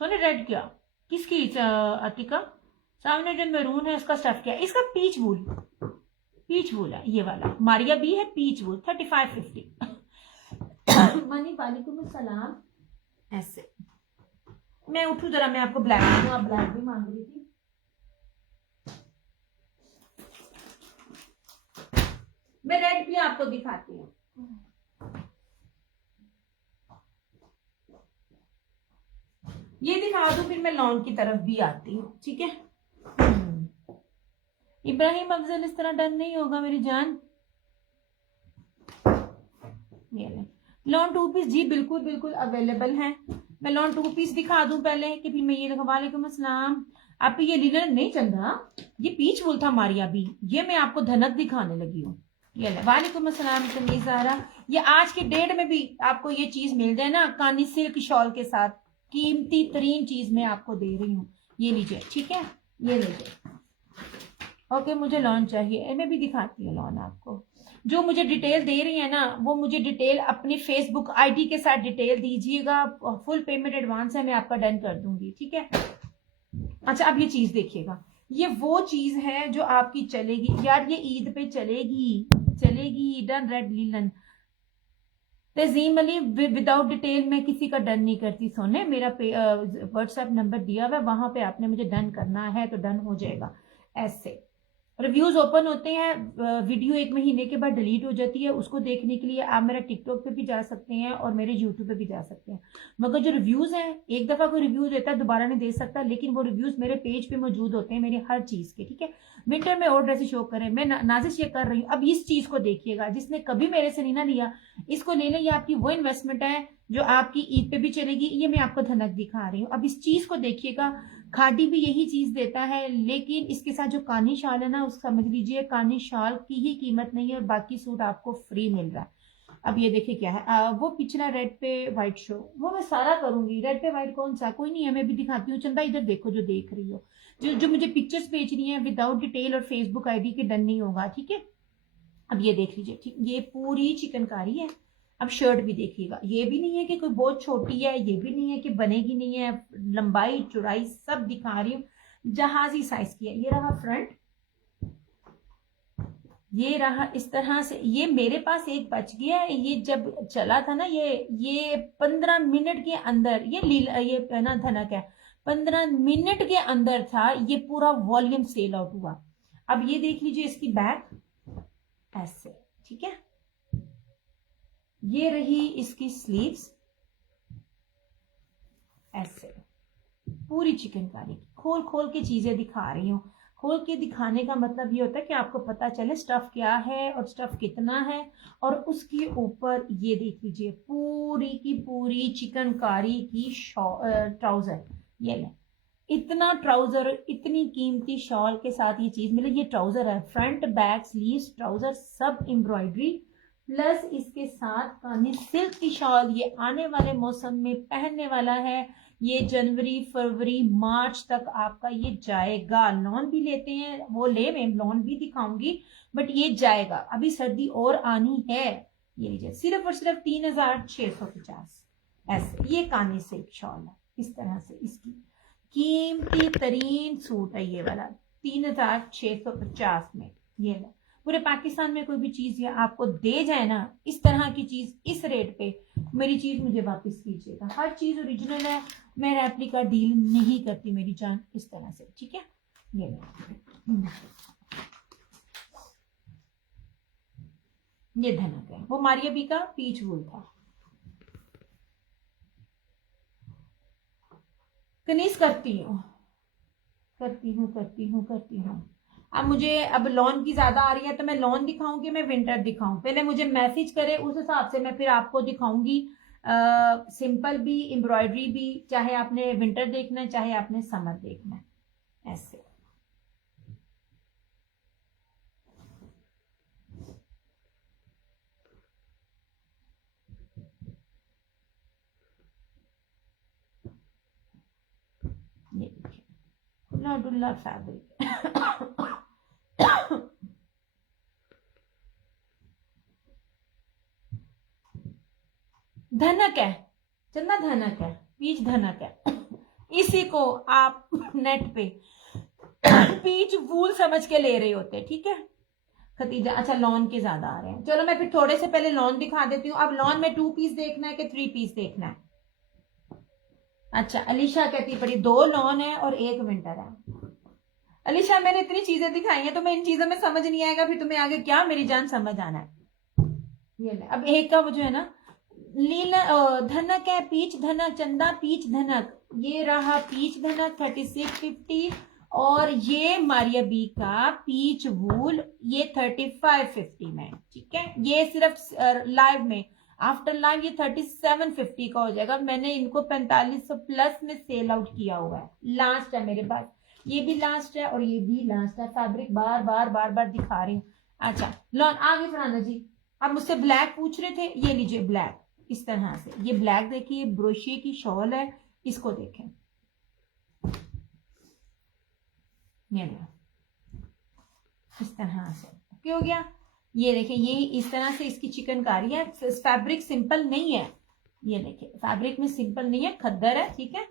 सोने, रेड क्या किसकी अतिका? सामने जो मैरून है उसका स्टफ क्या है? इसका पीच वूल, पीच वूल है ये वाला, मारिया बी है पीच वूल, 3550। मनी वालेकुम सलाम। ऐसे मैं उठू जरा, मैं आपको ब्लैक दूं, आप ब्लैक भी मांग रही थी। मैं रेड भी आपको दिखाती हूँ। ये दिखा दूं फिर मैं लॉन की तरफ भी आती हूँ, ठीक है। इब्राहिम अफजल, इस तरह डन नहीं होगा मेरी जान। लॉन 2 पीस जी बिल्कुल बिल्कुल अवेलेबल है। मैं लॉन 2 पीस दिखा दूं पहले कि फिर मैं ये देखो। वालेकुम अस्सलाम। आप ये लिनन नहीं चंदा, ये पीच वूल था मारिया बी, ये मैं आपको धनक दिखाने लगी हूँ। ये ले, वालेकुम अस्सलाम तमीज़ारा। ये आज के डेट में भी आपको ये चीज मिल जाए ना, कानी सिल्क शॉल के साथ, कीमती तरीन चीज मैं आपको दे रही हूँ। ये लीजिए, ठीक है, ये लीजिए। ओके, मुझे लॉन चाहिए, मैं भी दिखाती हूँ लॉन आपको। जो मुझे डिटेल दे रही है ना, वो मुझे डिटेल अपनी फेसबुक आईडी के साथ डिटेल दीजिएगा, फुल पेमेंट एडवांस है, मैं आपका डन कर दूंगी, ठीक है। अच्छा, अब ये चीज देखिएगा, ये वो चीज है जो आपकी चलेगी यार, ये ईद पे चलेगी चलेगी। Done red linen Tazeem Ali, without detail मैं किसी का डन नहीं करती सोने। मेरा व्हाट्सएप नंबर दिया हुआ है, वहां पे आपने मुझे डन करना है तो डन हो जाएगा। ऐसे रिव्यूज ओपन होते हैं, वीडियो 1 महीने के बाद डिलीट हो जाती है, उसको देखने के लिए आप मेरा टिकटॉक पे भी जा सकते हैं और मेरे यूट्यूब पे भी जा सकते हैं। मगर जो रिव्यूज हैं, एक दफा कोई रिव्यू देता है दोबारा नहीं दे सकता, लेकिन वो रिव्यूज मेरे पेज पे मौजूद होते हैं, मेरी हर चीज के, ठीक है। विंटर में और ड्रेसेस शो करें, मैं नाजिश ये कर रही हूँ। अब इस चीज को देखिएगा, जिसने कभी मेरे से नहीं ना लिया, इसको ले लें, ये आपकी वो इन्वेस्टमेंट है जो आपकी ईद पे भी चलेगी। ये मैं आपको धनक दिखा रही हूँ। अब इस चीज को देखिएगा, खादी भी यही चीज देता है, लेकिन इसके साथ जो कानी शाल है ना, उस समझ लीजिए कानी शाल की ही कीमत नहीं है और बाकी सूट आपको फ्री मिल रहा है। अब ये देखिए क्या है, वो पिछला रेड पे व्हाइट शो, वो मैं सारा करूंगी। रेड पे व्हाइट कौन सा, कोई नहीं है, मैं भी दिखाती हूँ। चंदा इधर देखो, जो देख रही हो, जो मुझे पिक्चर्स भेज रही है विदाउट डिटेल और फेसबुक आईडी के डन नहीं होगा, ठीक है। अब ये देख लीजिए, ठीक, ये पूरी चिकनकारी है, अब शर्ट भी देखिएगा, ये भी नहीं है कि कोई बहुत छोटी है, ये भी नहीं है कि बनेगी नहीं है, लंबाई चौड़ाई सब दिखा रही हूँ, जहाजी साइज की है। ये रहा फ्रंट, ये रहा इस तरह से। ये मेरे पास एक बच गया है, ये जब चला था ना, ये 15 मिनट के अंदर, ये लीला, ये ना धनक है, 15 मिनट के अंदर था, ये पूरा वॉल्यूम सेल आउट हुआ। अब ये देख लीजिए इसकी बैक ऐसे, ठीक है। ये रही इसकी स्लीव्स ऐसे, पूरी चिकनकारी। खोल खोल के चीजें दिखा रही हूँ। खोल के दिखाने का मतलब ये होता है कि आपको पता चले स्टफ क्या है और स्टफ कितना है। और उसके ऊपर ये देख लीजिए पूरी की पूरी चिकनकारी की ट्राउजर। ये ले, इतना ट्राउजर, इतनी कीमती शॉल के साथ ये चीज मिले। ये ट्राउजर है, फ्रंट बैक स्लीव्स ट्राउजर सब एम्ब्रॉयडरी, प्लस इसके साथ कानी सिल्क की शॉल। ये आने वाले मौसम में पहनने वाला है, ये जनवरी फरवरी मार्च तक आपका ये जाएगा। लॉन भी लेते हैं वो ले, मैं लॉन भी दिखाऊंगी, बट ये जाएगा। अभी सर्दी और आनी है। ये लीजिए सिर्फ और सिर्फ 3650 ऐसे। ये कानी सिल्क शॉल है इस तरह से, इसकी कीमती तरीन सूट है ये वाला 3650 में। ये लो, पूरे पाकिस्तान में कोई भी चीज ये आपको दे जाए ना इस तरह की चीज इस रेट पे, मेरी चीज मुझे वापस कीजिएगा। हर चीज ओरिजिनल है, मैं रेप्लिका डील नहीं करती मेरी जान, इस तरह से, ठीक है। ये लो, ये धनक है, वो मारिया बी का पीच वूल था। कनीज करती हूँ। अब मुझे अब लॉन की ज्यादा आ रही है तो मैं लॉन दिखाऊंगी, मैं विंटर दिखाऊं, पहले मुझे मैसेज करे, उस हिसाब से मैं फिर आपको दिखाऊंगी। सिंपल भी, एम्ब्रॉयडरी भी, चाहे आपने विंटर देखना है चाहे आपने समर देखना है, ऐसे। ये देखिए खुला डुल्ला फैब्रिक। धनक है, चंदा धनक है, पीच धनक है। इसी को आप नेट पे पीच वूल समझ के ले रहे होते, ठीक है खतीजा। अच्छा लॉन के ज्यादा आ रहे हैं, चलो मैं फिर थोड़े से पहले लॉन दिखा देती हूँ। अब लॉन में 2 पीस देखना है कि 3 पीस देखना है? अच्छा अलीशा कहती पड़ी 2 लॉन है और 1 विंटर है। अलीशा मैंने इतनी चीजें दिखाई हैं, तो मैं इन चीजों में समझ नहीं आएगा, फिर तुम्हें आगे क्या मेरी जान समझ आना है। ये अब एक का वो जो है ना लीला धनक है, पीच धनक, चंदा पीच धनक। ये रहा पीच धनक 3650, और ये मारिया बी का पीच वूल ये 3550 में, ठीक है। ये सिर्फ लाइव में, आफ्टर लाइव ये 3750 का हो जाएगा। मैंने इनको 4500 प्लस में सेल आउट किया हुआ है, लास्ट है मेरे पास। ये भी लास्ट है और ये भी लास्ट है। फैब्रिक बार बार दिखा रही हूँ। अच्छा लॉन आगे फराना जी, आप मुझसे ब्लैक पूछ रहे थे, ये लीजिए ब्लैक इस तरह से। ये ब्लैक देखिए ब्रोशिए की शॉल है, इसको देखें, ये इस तरह से। क्या हो गया? ये देखिए ये इस तरह से इसकी चिकनकारी है। फैब्रिक सिंपल नहीं है, ये देखिए फैब्रिक में सिंपल नहीं है, खद्दर है, ठीक है।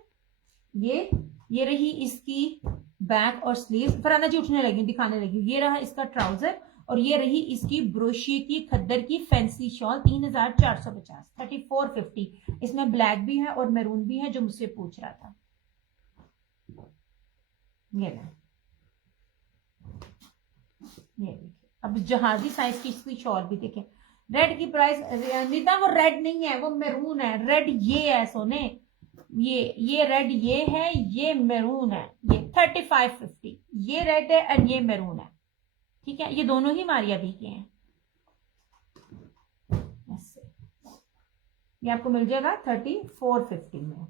ये रही इसकी बैक और स्लीव। फराना जी उठने लगी, दिखाने लगी। ये रहा इसका ट्राउजर और ये रही इसकी ब्रोशिए की खद्दर की फैंसी शॉल 3450, 3450। इसमें ब्लैक भी है और मैरून भी है, जो मुझसे पूछ रहा था। ये देखिए, अब जहाजी साइज की इसकी शॉल भी देखें। रेड की प्राइस निदा वो रेड नहीं है, वो मैरून है। रेड ये है सोने, ये रेड ये है, ये मैरून है। ये 3550, ये रेड है और ये मैरून है, ठीक है। ये दोनों ही मारिया भी के हैं। ये आपको मिल जाएगा 3450 में,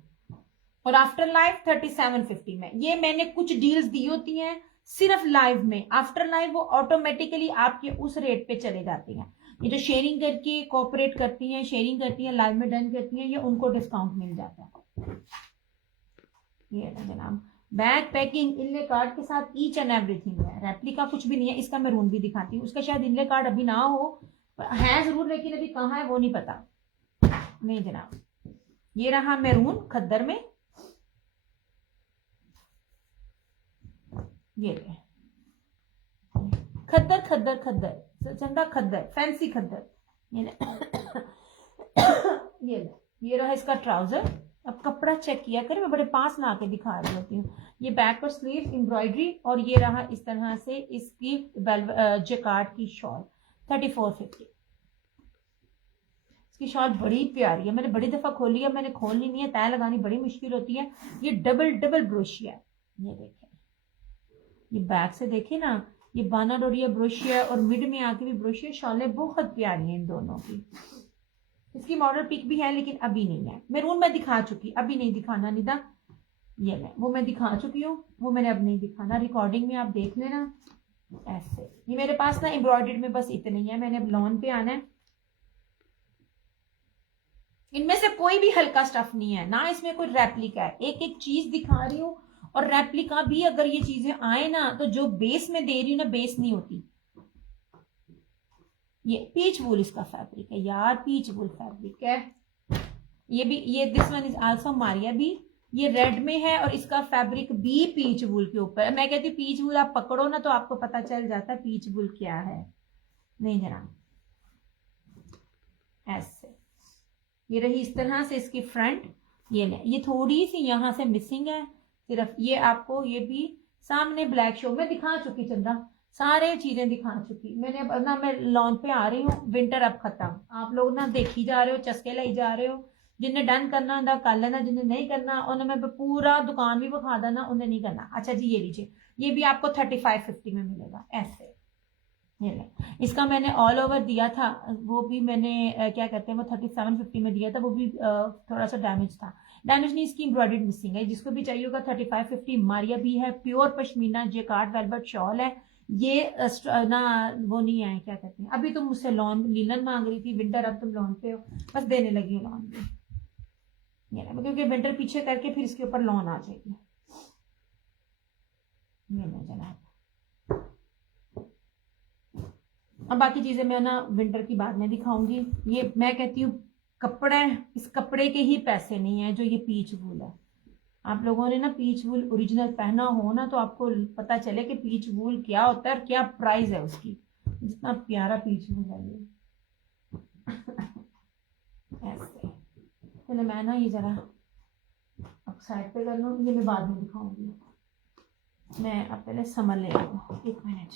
और आफ्टर लाइव 3750 में। ये मैंने कुछ डील्स दी होती हैं सिर्फ लाइव में, आफ्टर लाइव वो ऑटोमेटिकली आपके उस रेट पे चले जाती हैं। ये जो शेयरिंग करके कोऑपरेट करती हैं, शेयरिंग करती हैं, लाइव में डन करती हैं, ये उनको डिस्काउंट मिल जाता है। ये जनाब बैग पैकिंग इनले कार्ड के साथ ईच एंड एवरीथिंग है। रेप्लिका कुछ भी नहीं है। इसका मैं रूम भी दिखाती हूँ, उसका शायद इनले कार्ड अभी ना हो, है जरूर, लेकिन अभी कहाँ है वो नहीं पता। नहीं जनाब, ये रहा मैरून खद्दर में, ये ले खद्दर खद्दर खद्दर चंदा खद्दर फैंसी खद्दर, ये ले ये ले, ये रहा इसका ट्राउजर। अब कपड़ा चेक किया करें, मैं बड़े पास ला के दिखा रही होती हूँ। ये बैक और स्लीव एम्ब्रॉयडरी, और ये रहा इस तरह से इसकी जैकार्ड की शॉल 3450। इसकी शॉल बड़ी प्यारी है, मैंने बड़ी दफा खोली है, मैंने खोलनी नहीं है, तय लगानी बड़ी मुश्किल होती है। ये डबल डबल ब्रोशिया है, ये देखें, ये बैक से देखे ना, ये बाना डोरिया ब्रोशिया और मिड में आके भी ब्रोशिया। शॉलें बहुत प्यारी हैं इन दोनों की। इसकी मॉडल पिक भी है लेकिन अभी नहीं है। मैरून मैं दिखा चुकी, अभी नहीं दिखाना निदा, ये वो मैं दिखा चुकी हूँ, वो मैंने अब नहीं दिखाना, रिकॉर्डिंग में आप देख लेना। ऐसे ये मेरे पास ना एम्ब्रॉयडर्ड में बस इतने ही है, मैंने अब लॉन पे आना है। इनमें से कोई भी हल्का स्टफ नहीं है ना, इसमें कोई रेप्लिका है, एक एक चीज दिखा रही हूँ। और रेप्लिका भी अगर ये चीजें आए ना, तो जो बेस में दे रही हूँ ना, बेस नहीं होती। ये पीच वूल इसका फैब्रिक है यार, पीच वूल फैब्रिक है। ये भी, ये this one is also Maria भी, ये रेड में है और इसका फैब्रिक भी पीच वूल के ऊपर है। मैं कहती हूँ पीच वूल आप पकड़ो ना तो आपको पता चल जाता है पीच वूल क्या है। नहीं जनाब, ऐसे ये रही इस तरह से इसकी फ्रंट, ये थोड़ी सी यहाँ से मिसिंग है सिर्फ, ये आपको ये भी सामने ब्लैक शो में दिखा चुकी चंदा, सारे चीजें दिखा चुकी मैंने। अब ना मैं लॉन पे आ रही हूँ, विंटर अब खत्म, आप लोग ना देखी जा रहे हो, चस्के लाई जा रहे हो। जिन्हें डन करना होंगे कर लेना, जिन्हें नहीं करना उन्हें मैं पूरा दुकान भी बखा देना, उन्हें नहीं करना। अच्छा जी, ये लीजिए, ये भी आपको 3550 में मिलेगा ऐसे। ये ले, इसका मैंने ऑल ओवर दिया था, वो भी मैंने क्या कहते हैं वो 3750 में दिया था, वो भी थोड़ा सा डैमेज था। डैमेज नहीं, इसकी एम्ब्रॉयडर्ड मिसिंग है। जिसको भी चाहिए होगा 3550। मारिया भी है, pure pashmina jacquard velvet shawl है ये। ना वो नहीं है, क्या कहते हैं, अभी तुम मुझसे लॉन लीलन मांग रही थी, विंटर अब तुम लॉन पे हो, बस देने लगी हूँ लॉन भी, क्योंकि विंटर पीछे करके फिर इसके ऊपर लॉन आ जाएगी। ये नहीं जनाब, अब बाकी चीजें मैं ना विंटर की बाद में दिखाऊंगी। ये मैं कहती हूँ कपड़ा, इस कपड़े के ही पैसे नहीं है जो ये पीच वूल है। आप लोगों ने ना पीच वूल ओरिजिनल पहना हो ना, तो आपको पता चले कि पीच वूल क्या होता है और क्या प्राइस है उसकी। जितना प्यारा पीच वूल है ये ऐसे। चलो मैं ना ये जरा अब साइड पे कर लूँ, ये मैं बाद में दिखाऊंगी। मैं अब पहले समझ ले रही हूँ, 1 मिनट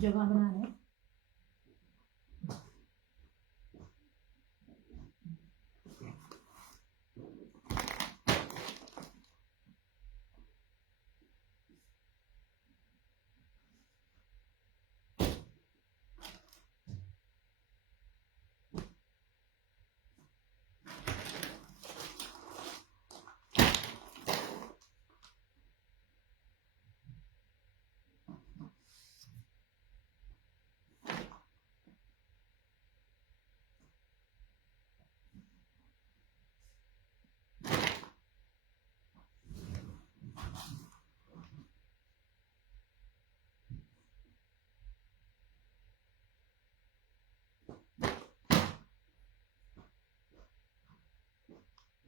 जगह बना लें।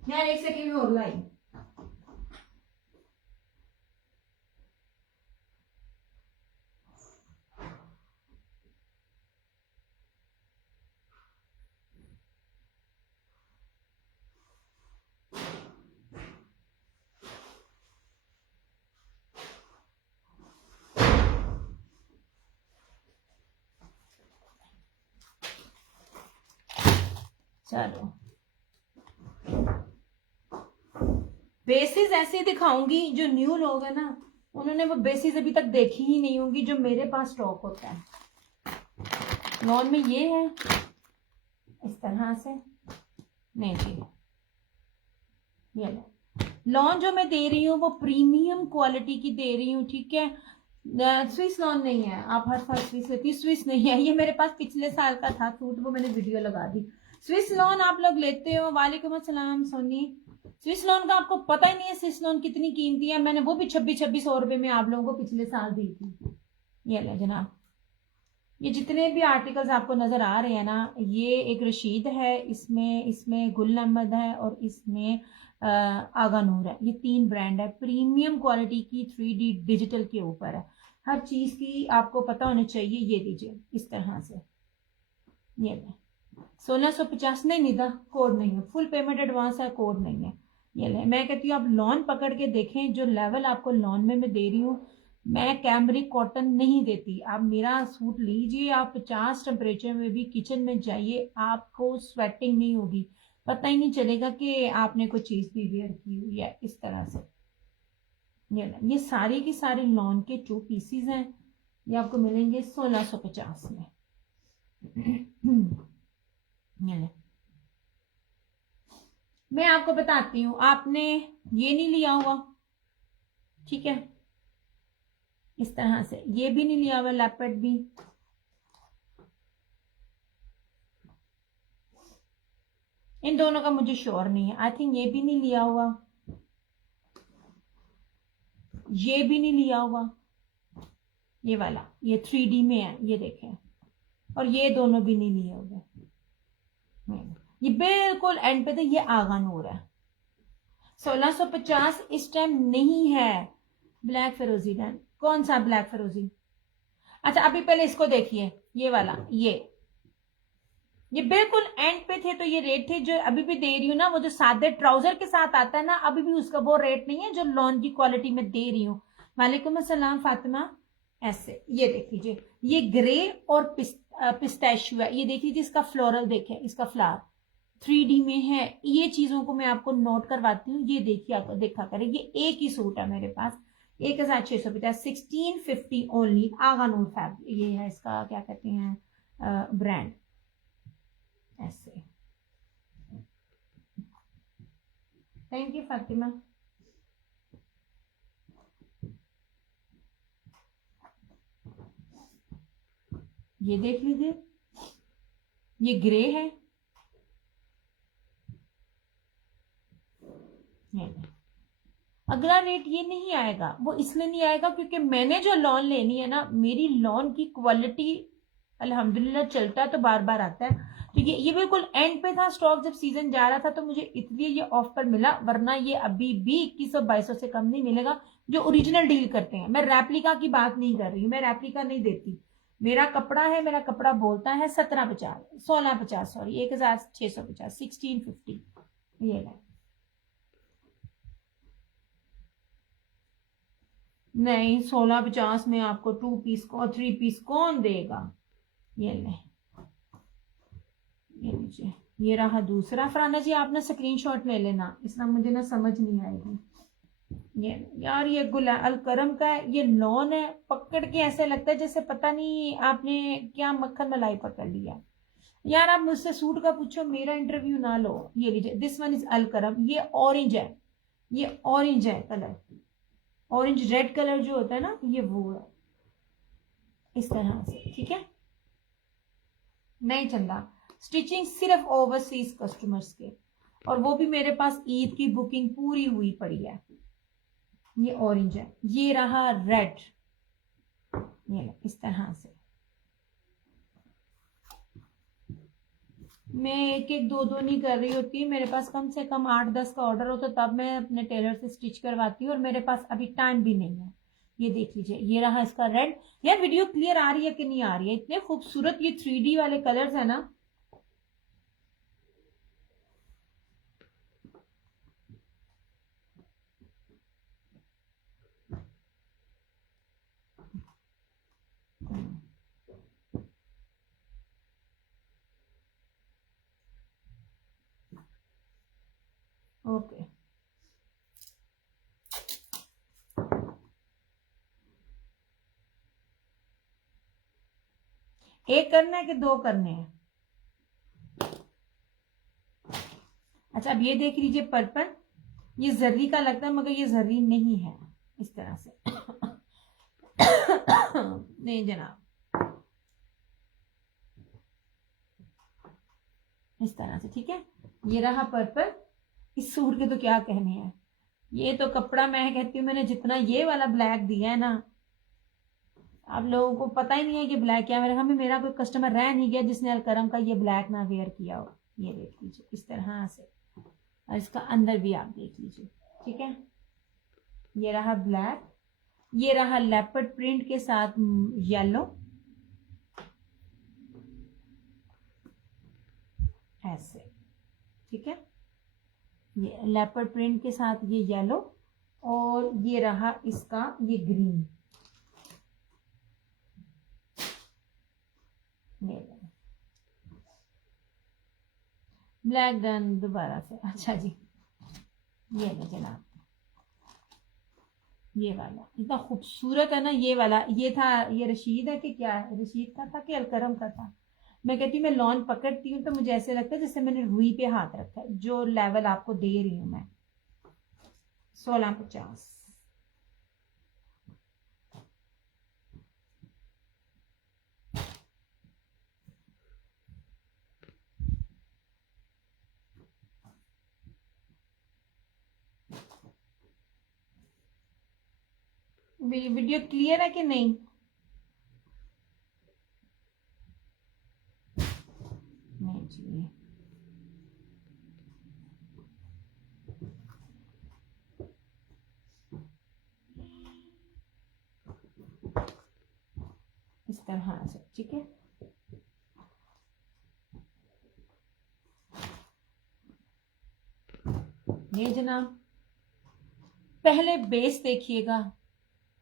यार 1 सेकंड में और लाई। चलो बेसिस ऐसे दिखाऊंगी, जो न्यू लोग हैं ना उन्होंने वो बेसिस अभी तक देखी ही नहीं होंगी, जो मेरे पास स्टॉक होता है। लॉन में ये है इस तरह से, नहीं जी ये लॉन जो मैं दे रही हूँ वो प्रीमियम क्वालिटी की दे रही हूँ, ठीक है। स्विस लॉन नहीं है, आप हर साल स्विस लेती, स्विस नहीं है। ये मेरे पास पिछले साल का था सूट, वो मैंने वीडियो लगा दी। स्विस लॉन आप लोग लेते हो, वालेकुम अस्सलाम सोनी। स्विस लॉन का आपको पता ही नहीं है स्विस लॉन कितनी कीमती है, मैंने वो भी 2600 रुपए में आप लोगों को पिछले साल दी थी। ये ले जनाब, ये जितने भी आर्टिकल्स आपको नजर आ रहे हैं ना, ये एक रशीद है, इसमें गुल अहमद है और इसमें आगा नूर है। ये 3 ब्रांड है, प्रीमियम क्वालिटी की 3D डिजिटल के ऊपर है। हर चीज की आपको पता होना चाहिए। ये लीजिए इस तरह से, ये 1650 नहीं निदा, कोड नहीं है, फुल पेमेंट एडवांस है, कोड नहीं है। ये ले, मैं कहती हूँ आप लॉन पकड़ के देखें, जो लेवल आपको लॉन में मैं दे रही हूँ, मैं कैमरिक कॉटन नहीं देती। आप मेरा सूट लीजिए, आप 50 टेम्परेचर में भी किचन में जाइए, आपको स्वेटिंग नहीं होगी, पता ही नहीं चलेगा कि आपने कोई चीज भी वेयर की हुई है। इस तरह से ये सारी की सारी लॉन के 2 पीसीज हैं। ये आपको मिलेंगे 1650 में। मैं आपको बताती हूँ, आपने ये नहीं लिया हुआ, ठीक है, इस तरह से ये भी नहीं लिया हुआ, लेपर्ड भी, इन दोनों का मुझे श्योर नहीं है। आई थिंक ये भी नहीं लिया हुआ, ये भी नहीं लिया हुआ, ये वाला ये 3D में है, ये देखें, और ये दोनों भी नहीं लिए हुए। ये बिल्कुल एंड पे तो ये आगा नूर है। 1650 इस टाइम नहीं है। ब्लैक फिरोजी डन, कौन सा ब्लैक फिरोजी? अच्छा अभी पहले इसको देखिए, ये वाला, ये बिल्कुल एंड पे थे तो ये रेट थे। जो अभी भी दे रही हूँ ना, वो जो सादे ट्राउजर के साथ आता है ना, अभी भी उसका वो रेट नहीं है जो लॉन की क्वालिटी में दे रही हूँ। वालेकुम अस्सलाम फातिमा। ऐसे ये देख लीजिए, ये ग्रे और पिस्ताशियो है। ये देख लीजिए, इसका फ्लोरल देखें, इसका फ्लावर 3D में है। ये चीजों को मैं आपको नोट करवाती हूँ। ये देखिए, आपको देखा करें, ये एक ही सूट है मेरे पास, 1650, 1650 ओनली, आगा नूर फैब्रिक, ये है इसका क्या कहते हैं ब्रांड। ऐसे, थैंक यू फातिमा। ये देख लीजिए, ये ग्रे है, अगला रेट ये नहीं आएगा। वो इसलिए नहीं आएगा क्योंकि मैंने जो लॉन लेनी है ना, मेरी लॉन की क्वालिटी अल्हम्दुलिल्लाह चलता है तो बार बार आता है। तो ये बिल्कुल एंड पे था स्टॉक, जब सीजन जा रहा था तो मुझे इसलिए ये ऑफ पर मिला, वरना ये अभी भी 2100-2200 से कम नहीं मिलेगा जो ओरिजिनल डील करते हैं। मैं रेप्लिका की बात नहीं कर रही हूँ, मैं रेप्लिका नहीं देती। मेरा कपड़ा है, मेरा कपड़ा बोलता है 1650 सॉरी 1650, 1650 ये है। नहीं, 1650 में आपको 2 पीस को 3 पीस कौन देगा? ये ले, ये लीजिए, ये रहा दूसरा। फराना जी आप ना स्क्रीनशॉट ले लेना, इसना मुझे ना समझ नहीं आएगी। ये यार, ये गुल अलकरम का है, ये लॉन है, पकड़ के ऐसे लगता है जैसे पता नहीं आपने क्या मक्खन मलाई पकड़ लिया। यार आप मुझसे सूट का पूछो, मेरा इंटरव्यू ना लो। ये लीजिए, दिस वन इज अलकरम, ये ऑरेंज है, ये ऑरेंज है कलर, ऑरेंज रेड कलर जो होता है ना, ये वो है, इस तरह से, ठीक है। नहीं चंदा, स्टिचिंग सिर्फ ओवरसीज कस्टमर्स के, और वो भी मेरे पास ईद की बुकिंग पूरी हुई पड़ी है। ये ऑरेंज है, ये रहा रेड, ये इस तरह से। मैं एक एक दो दो नहीं कर रही होती, मेरे पास कम से कम 8-10 का ऑर्डर हो तो तब मैं अपने टेलर से स्टिच करवाती हूँ, और मेरे पास अभी टाइम भी नहीं है। ये देख लीजिए, ये रहा इसका रेड। यार वीडियो क्लियर आ रही है कि नहीं आ रही है? इतने खूबसूरत ये 3D वाले कलर्स है ना। ओके, एक करना है कि 2 करने हैं? अच्छा अब ये देख लीजिए पर्पल, ये जर्री का लगता है मगर ये जर्री नहीं है, इस तरह से। नहीं जनाब, इस तरह से, ठीक है। ये रहा पर्पल। इस सूट के तो क्या कहने हैं, ये तो कपड़ा मैं कहती हूँ, मैंने जितना ये वाला ब्लैक दिया है ना, आप लोगों को पता ही नहीं है कि ब्लैक क्या, मेरे हमें मेरा कोई कस्टमर रह नहीं गया जिसने अलकरम का ये ब्लैक ना वेयर किया हो। ये देख लीजिए इस तरह से, और इसका अंदर भी आप देख लीजिए, ठीक है। ये रहा ब्लैक, ये रहा लेपर्ड प्रिंट के साथ येलो, ऐसे, ठीक है। ये लेपर्ड प्रिंट के साथ ये येलो, और ये रहा इसका ये ग्रीन। ब्लैक डन दोबारा से। अच्छा जी, ये ले जनाब, ये वाला इतना खूबसूरत है ना, ये वाला। ये था, ये रशीद है कि क्या है, रशीद का था कि अलकरम का था। मैं कहती हूँ मैं लॉन पकड़ती हूँ तो मुझे ऐसे लगता है जैसे मैंने रुई पे हाथ रखा है। जो लेवल आपको दे रही हूँ मैं, 1650। वीडियो क्लियर है कि नहीं? नहीं जी, इस तरह से, ठीक है। ये जनाब, पहले बेस देखिएगा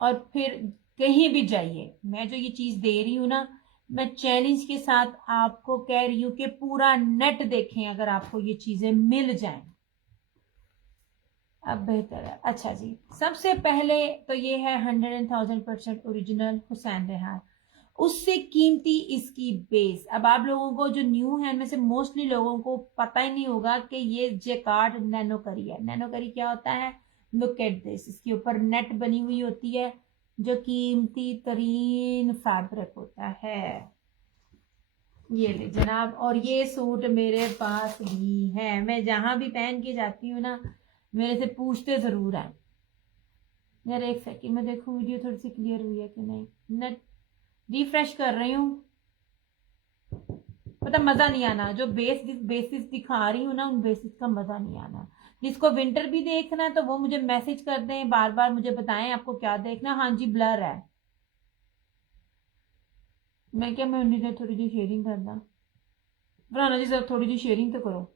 और फिर कहीं भी जाइए। मैं जो ये चीज दे रही हूँ ना, मैं चैलेंज के साथ आपको कह रही हूँ कि पूरा नेट देखें अगर आपको ये चीजें मिल जाएं। अब बेहतर है। अच्छा जी, सबसे पहले तो ये है 100,000% ओरिजिनल हुसैन रेहान। उससे कीमती इसकी बेस। अब आप लोगों को जो न्यू है इनमें से मोस्टली लोगों को पता ही नहीं होगा कि ये जेकार्ड नैनो करी है। नैनो करी क्या होता है? लुक एट दिस, इसके ऊपर नेट बनी हुई होती है जो कीमती तरीन फैब्रिक होता है। ये ले जनाब, और ये सूट मेरे पास भी है। मैं जहां भी पहन के जाती हूँ ना, मेरे से पूछते जरूर है। यार एक सेकंड में देखूं वीडियो थोड़ी सी क्लियर हुई है कि नहीं। नेट रिफ्रेश कर रही हूँ, पता मजा नहीं आना। जो बेसिस दिखा रही हूँ ना, उन बेसिस का मजा नहीं आना। जिसको विंटर भी देखना है तो वो मुझे मैसेज कर दें, बार बार मुझे बताएं आपको क्या देखना। हाँ जी, ब्लर है। मैं उन्हीं थोड़ी सी शेयरिंग करना। राना जी सर थोड़ी सी शेयरिंग तो करो।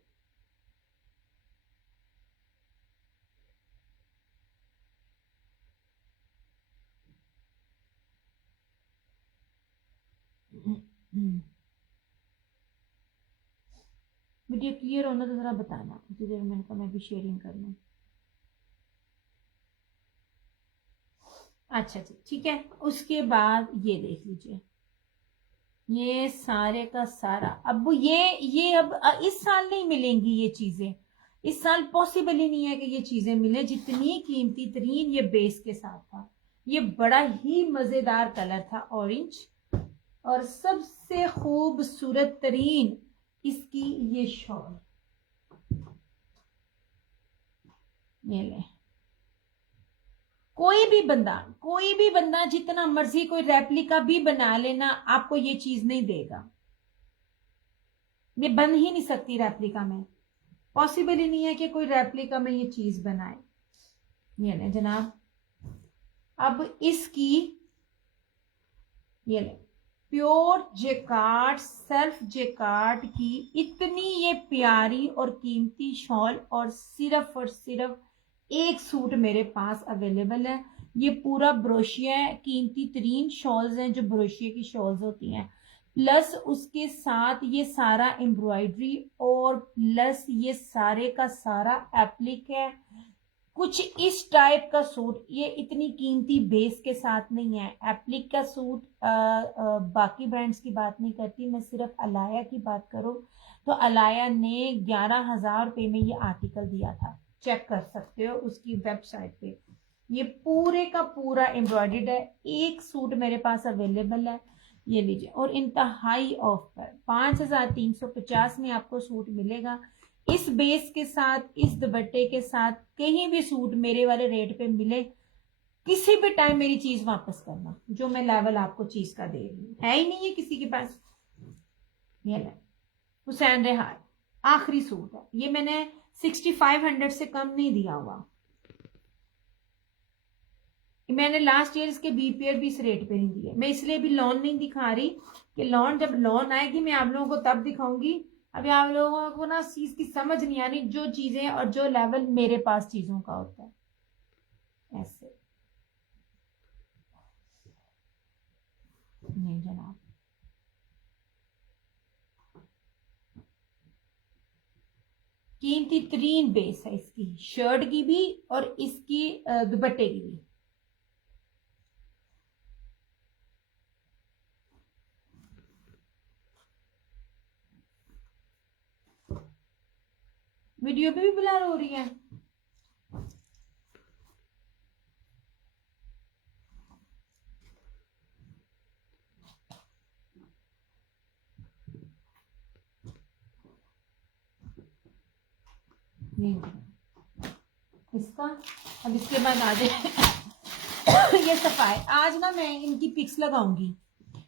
वीडियो क्लियर होना तो जरा बताना, उसी देर मैंने कहा मैं भी शेयरिंग कर लूँ। अच्छा जी, ठीक है। उसके बाद ये देख लीजिए, ये सारे का सारा। अब ये अब इस साल नहीं मिलेंगी ये चीजें। इस साल पॉसिबल ही नहीं है कि ये चीजें मिले। जितनी कीमती तरीन ये बेस के साथ था। ये बड़ा ही मजेदार कलर था, ऑरेंज। और सबसे खूबसूरत तरीन इसकी ये शॉल। ये ले, कोई भी बंदा जितना मर्जी कोई रेप्लिका भी बना लेना, आपको ये चीज नहीं देगा। ये बन ही नहीं सकती रेप्लिका में। पॉसिबल ही नहीं है कि कोई रेप्लिका में ये चीज बनाए। ये ले जनाब, अब इसकी ये ले, प्योर जेकार्ड, सेल्फ जेकार्ड की इतनी ये प्यारी और कीमती शॉल, और सिर्फ एक सूट मेरे पास अवेलेबल है। ये पूरा ब्रोशिया है, कीमती तरीन शॉल्स हैं जो ब्रोशिया की शॉल्स होती हैं। प्लस उसके साथ ये सारा एम्ब्रॉयडरी, और प्लस ये सारे का सारा एप्लिक है। कुछ इस टाइप का सूट ये इतनी कीमती बेस के साथ नहीं है। एप्लिक का सूट बाकी ब्रांड्स की बात नहीं करती, मैं सिर्फ अलाया की बात करूं तो अलाया ने 11,000 रुपये में ये आर्टिकल दिया था। चेक कर सकते हो उसकी वेबसाइट पे। ये पूरे का पूरा एम्ब्रॉयडर्ड है। एक सूट मेरे पास अवेलेबल है, ये लीजिए। और इंतहाई ऑफ पर 5,350 में आपको सूट मिलेगा। इस बेस के साथ, इस दुपट्टे के साथ कहीं भी सूट मेरे वाले रेट पे मिले किसी भी टाइम मेरी चीज वापस करना, जो मैं लेवल आपको चीज का दे रही हूँ। है ही नहीं है किसी के पास। ये ले हुसैन रेहान, आखिरी सूट है ये, मैंने 6500 से कम नहीं दिया हुआ। मैंने लास्ट ईयर इसके बीपीएल भी इस रेट पे नहीं दिए। मैं इसलिए भी लॉन नहीं दिखा रही कि लॉन, जब लॉन आएगी मैं आप लोगों को तब दिखाऊंगी। अभी आप लोगों को ना चीज की समझ नहीं आनी, जो चीजें और जो लेवल मेरे पास चीजों का होता है। ऐसे नहीं जनाब, कीमती तरीन बेस है इसकी, शर्ट की भी और इसकी दुपट्टे की भी। वीडियो पे भी ब्लर हो रही है। इसका अब इसके बाद आ जाए ये सफाई। आज ना मैं इनकी पिक्स लगाऊंगी,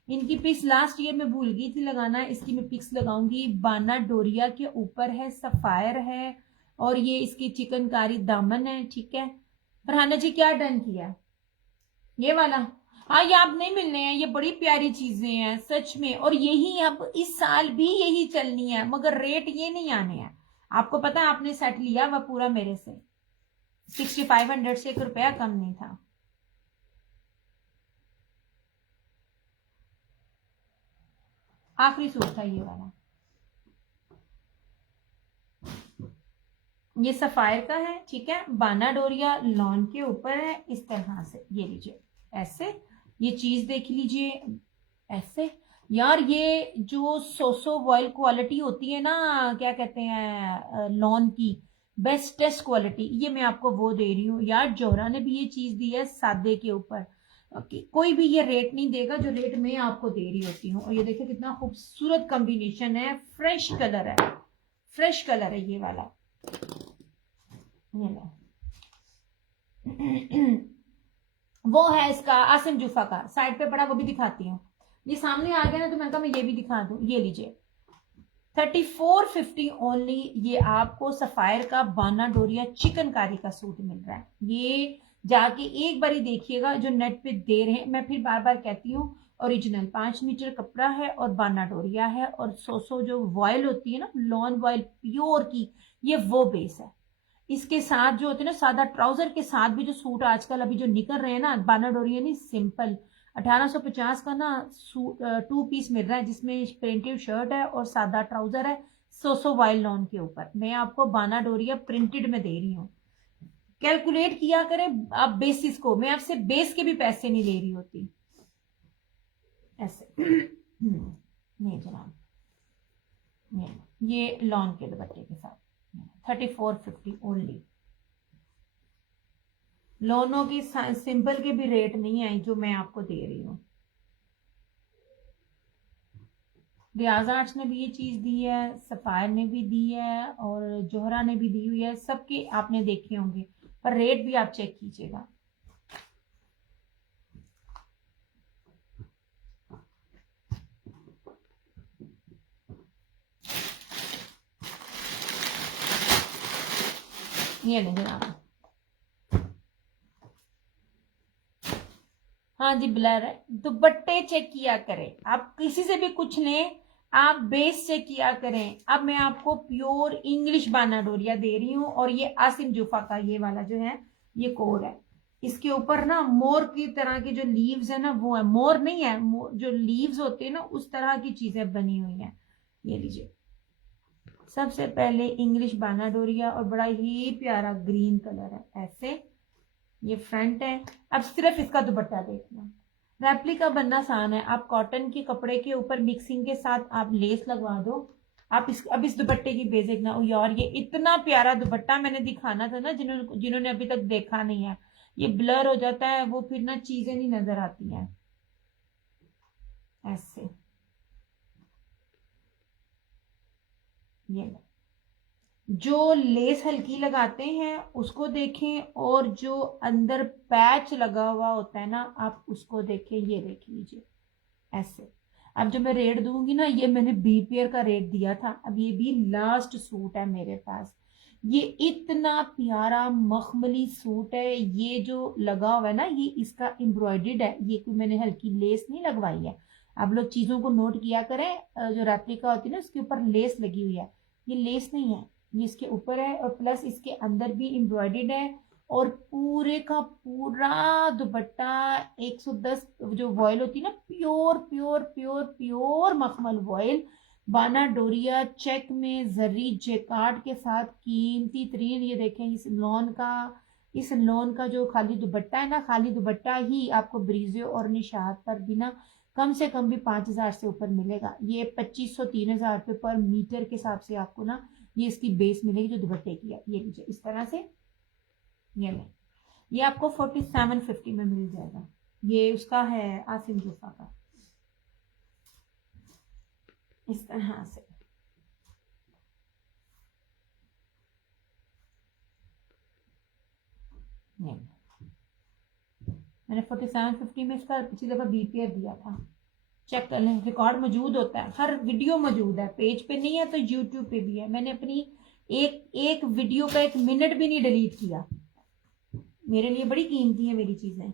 इनकी पिक्स लास्ट ईयर में भूल गई थी लगाना, इसकी मैं पिक्स लगाऊंगी। बाना डोरिया के ऊपर है, सफायर है, और ये इसकी चिकनकारी दामन है। ठीक है फरहाना जी, क्या डन किया? ये वाला, हाँ ये आप नहीं मिलने हैं, ये बड़ी प्यारी चीजें हैं सच में, और यही अब इस साल भी यही चलनी है, मगर रेट ये नहीं आने हैं। आपको पता है आपने सेट लिया वह पूरा मेरे से 6500 से 1 रुपया कम नहीं था। आखिरी सूट था ये वाला, ये सफायर का है। ठीक है, बाना डोरिया लॉन के ऊपर है इस तरह से। ये लीजिए ऐसे, ये चीज देख लीजिए ऐसे। यार ये जो सोसो वॉयल क्वालिटी होती है ना, क्या कहते हैं लॉन की बेस्टेस्ट क्वालिटी, ये मैं आपको वो दे रही हूँ। यार जोहरा ने भी ये चीज दी है सादे के ऊपर। कोई भी ये रेट नहीं देगा जो रेट मैं आपको दे रही होती हूँ। और ये देखिए कितना खूबसूरत कॉम्बिनेशन है, फ्रेश कलर है, फ्रेश कलर है ये वाला। ये लो वो है इसका आसिम जूफा का, साइड पे पड़ा, वो भी दिखाती हूँ। ये सामने आ गया ना तो मैंने कहा मैं ये भी दिखा दूं। ये लीजिए 3450 ओनली, ये आपको सफायर का बाना डोरिया चिकनकारी का सूट मिल रहा है। ये जाके एक बार ही देखिएगा जो नेट पे दे रहे हैं। मैं फिर बार बार कहती हूँ, ओरिजिनल 5 मीटर कपड़ा है और बाना डोरिया है, और सो जो वॉयल होती है ना लॉन वॉयल प्योर की, ये वो बेस है। इसके साथ जो होते हैं ना सादा ट्राउजर के साथ भी जो सूट आजकल अभी जो निकल रहे हैं ना, बाना डोरिया नहीं सिंपल 1850 का ना 2 पीस मिल रहा है, जिसमें प्रिंटेड शर्ट है और सादा ट्राउजर है, सोसो वाइल लॉन के ऊपर। मैं आपको बाना डोरिया प्रिंटेड में दे रही हूँ। कैलकुलेट किया करें आप बेसिस को, मैं आपसे बेस के भी पैसे नहीं ले रही होती ऐसे। नहीं जनाब, ये लॉन के दुपट्टे के साथ 3450 ओनली। लोनों की सिंपल के भी रेट नहीं आई जो मैं आपको दे रही हूँ। रियाज आर्ट्स ने भी ये चीज दी है, सफायर ने भी दी है, और जोहरा ने भी दी हुई है। सबके आपने देखे होंगे, पर रेट भी आप चेक कीजिएगा। ये नहीं जनाब, हाँ जी ब्लर है। दुपट्टे चेक किया करें, आप किसी से भी कुछ लें, आप बेस चेक किया करें। अब मैं आपको प्योर इंग्लिश बाना डोरिया दे रही हूँ, और ये आसिम जूफा का ये वाला जो है ये कोड है। इसके ऊपर ना मोर की तरह के जो लीव्स है ना, वो है, मोर नहीं है, जो लीव्स होते हैं ना उस तरह की चीजें बनी हुई हैं। ये लीजिए सबसे पहले इंग्लिश बाना डोरिया, और बड़ा ही प्यारा ग्रीन कलर है ऐसे। ये फ्रंट है। अब सिर्फ इसका दुपट्टा देखना, रेप्लिका बनना आसान है। आप कॉटन के कपड़े के ऊपर मिक्सिंग के साथ आप लेस लगवा दो। आप अब इस दुपट्टे की बेसिक ना, यार ये इतना प्यारा दुपट्टा मैंने दिखाना था ना, जिन्होंने अभी तक देखा नहीं है। ये ब्लर हो जाता है वो, फिर ना चीजें नहीं नजर आती हैं ऐसे। ये जो लेस हल्की लगाते हैं उसको देखें, और जो अंदर पैच लगा हुआ होता है ना, आप उसको देखें। ये देख लीजिए ऐसे। अब जो मैं रेट दूंगी ना, ये मैंने बी पेयर का रेट दिया था, अब ये भी लास्ट सूट है मेरे पास। ये इतना प्यारा मखमली सूट है, ये जो लगा हुआ है ना, ये इसका एम्ब्रॉयडर्ड है, ये कोई मैंने हल्की लेस नहीं लगवाई है। आप लोग चीजों को नोट किया करें, जो रेप्लिका होती है ना उसके ऊपर लेस लगी हुई है, ये लेस नहीं है, ये इसके ऊपर है, और प्लस इसके अंदर भी एम्ब्रॉयडर्ड है। और पूरे का पूरा दुपट्टा 110 जो वॉयल होती है ना, प्योर प्योर प्योर प्योर मखमल वॉयल, बाना डोरिया चेक में जरी जेकार्ड के साथ, कीमती तरीन। ये देखें इस लॉन का जो खाली दुपट्टा है ना, खाली दुपट्टा ही आपको ब्रीजे और निशात पर भी ना कम से कम भी 5,000 से ऊपर मिलेगा। ये 2,500 3,000 रुपये पर मीटर के हिसाब से आपको ना ये इसकी बेस मिलेगी जो दुपट्टे की है। ये लीजिए इस तरह से, ये ले, ये आपको 4750 में मिल जाएगा। ये उसका है आसिम जूफा का, इस तरह से। ये मैंने 4750 में इसका पिछली दफा बीपीआर दिया था, चेक कर लें, रिकॉर्ड मौजूद होता है, हर वीडियो मौजूद है, पेज पे नहीं है तो यूट्यूब पे भी है। मैंने अपनी एक एक वीडियो का 1 मिनट भी नहीं डिलीट किया, मेरे लिए बड़ी कीमती है मेरी चीजें।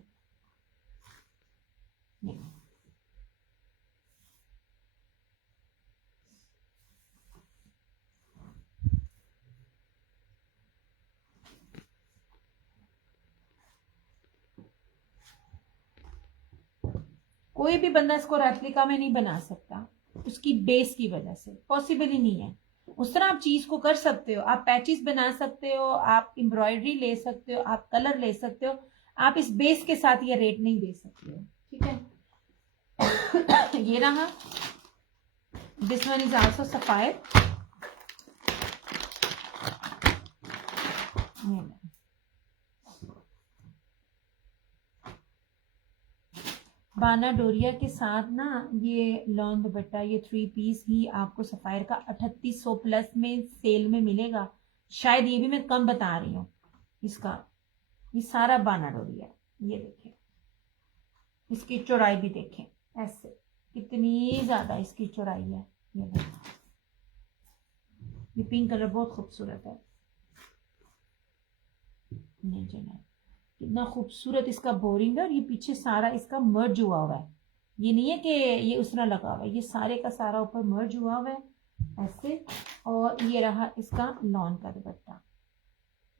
कोई भी बंदा इसको रेप्लिका में नहीं बना सकता, उसकी बेस की वजह से पॉसिबल ही नहीं है। उस तरह आप चीज को कर सकते हो, आप पैचेस बना सकते हो, आप एम्ब्रॉयडरी ले सकते हो, आप कलर ले सकते हो, आप इस बेस के साथ ये रेट नहीं दे सकते हो, ठीक है। ये रहा, this one is also sapphire. बाना डोरिया के साथ ना ये लॉन दुपट्टा, ये 3 पीस ही आपको सफायर का 3800 प्लस में सेल में मिलेगा। शायद ये भी मैं कम बता रही हूँ इसका। ये सारा बाना डोरिया, ये देखें, इसकी चौड़ाई भी देखें ऐसे, कितनी ज्यादा इसकी चौड़ाई है। ये देखें, ये पिंक कलर बहुत खूबसूरत है, नीचे में कितना खूबसूरत इसका बोरिंग है, और ये पीछे सारा इसका मर्ज हुआ हुआ है, ये नहीं है कि ये उस तरह लगा हुआ है, ये सारे का सारा ऊपर मर्ज हुआ हुआ है ऐसे। और ये रहा इसका लॉन का दुपट्टा,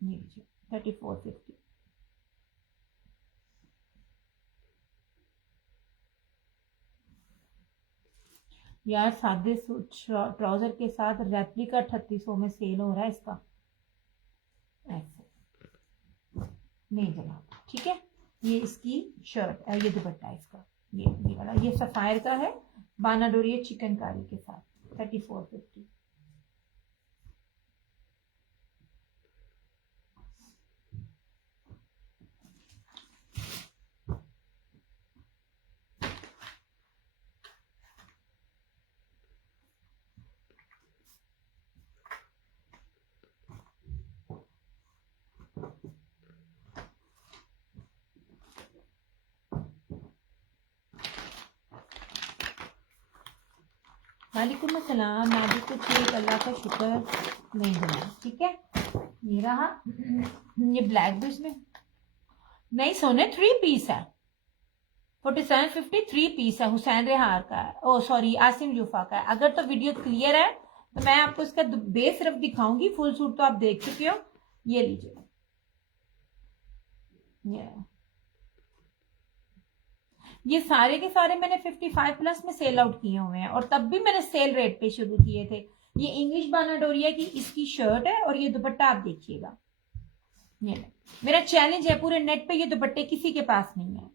ये लीजिए 3450। यार सादे ट्राउजर के साथ रेप्लिका 3800 में सेल हो रहा है इसका ऐसे, नहीं जनाब, ठीक है। ये इसकी शर्ट है, ये दुपट्टा इसका, ये वाला, ये सफायर का है, बाना डोरिया चिकनकारी के साथ 3450। वालेकुम अस्सलाम, मैं भी कुछ ठीक, अल्लाह का शुक्र, नहीं बना, ठीक है। ये रहा, ये ब्लैक भी इसमें नहीं सोने 3 पीस है, 4750 3 पीस है, हुसैन रेहार का है, ओ सॉरी आसिम यूफा का है। अगर तो वीडियो क्लियर है तो मैं आपको इसका बेस सिर्फ दिखाऊंगी, फुल सूट तो आप देख चुके हो। ये लीजिए, ये सारे के सारे मैंने 55 प्लस में सेल आउट किए हुए हैं, और तब भी मैंने सेल रेट पे शुरू किए थे। ये इंग्लिश बाना डोरिया की इसकी शर्ट है, और ये दुपट्टा आप देखिएगा, ये मेरा चैलेंज है पूरे नेट पे, ये दुपट्टे किसी के पास नहीं है।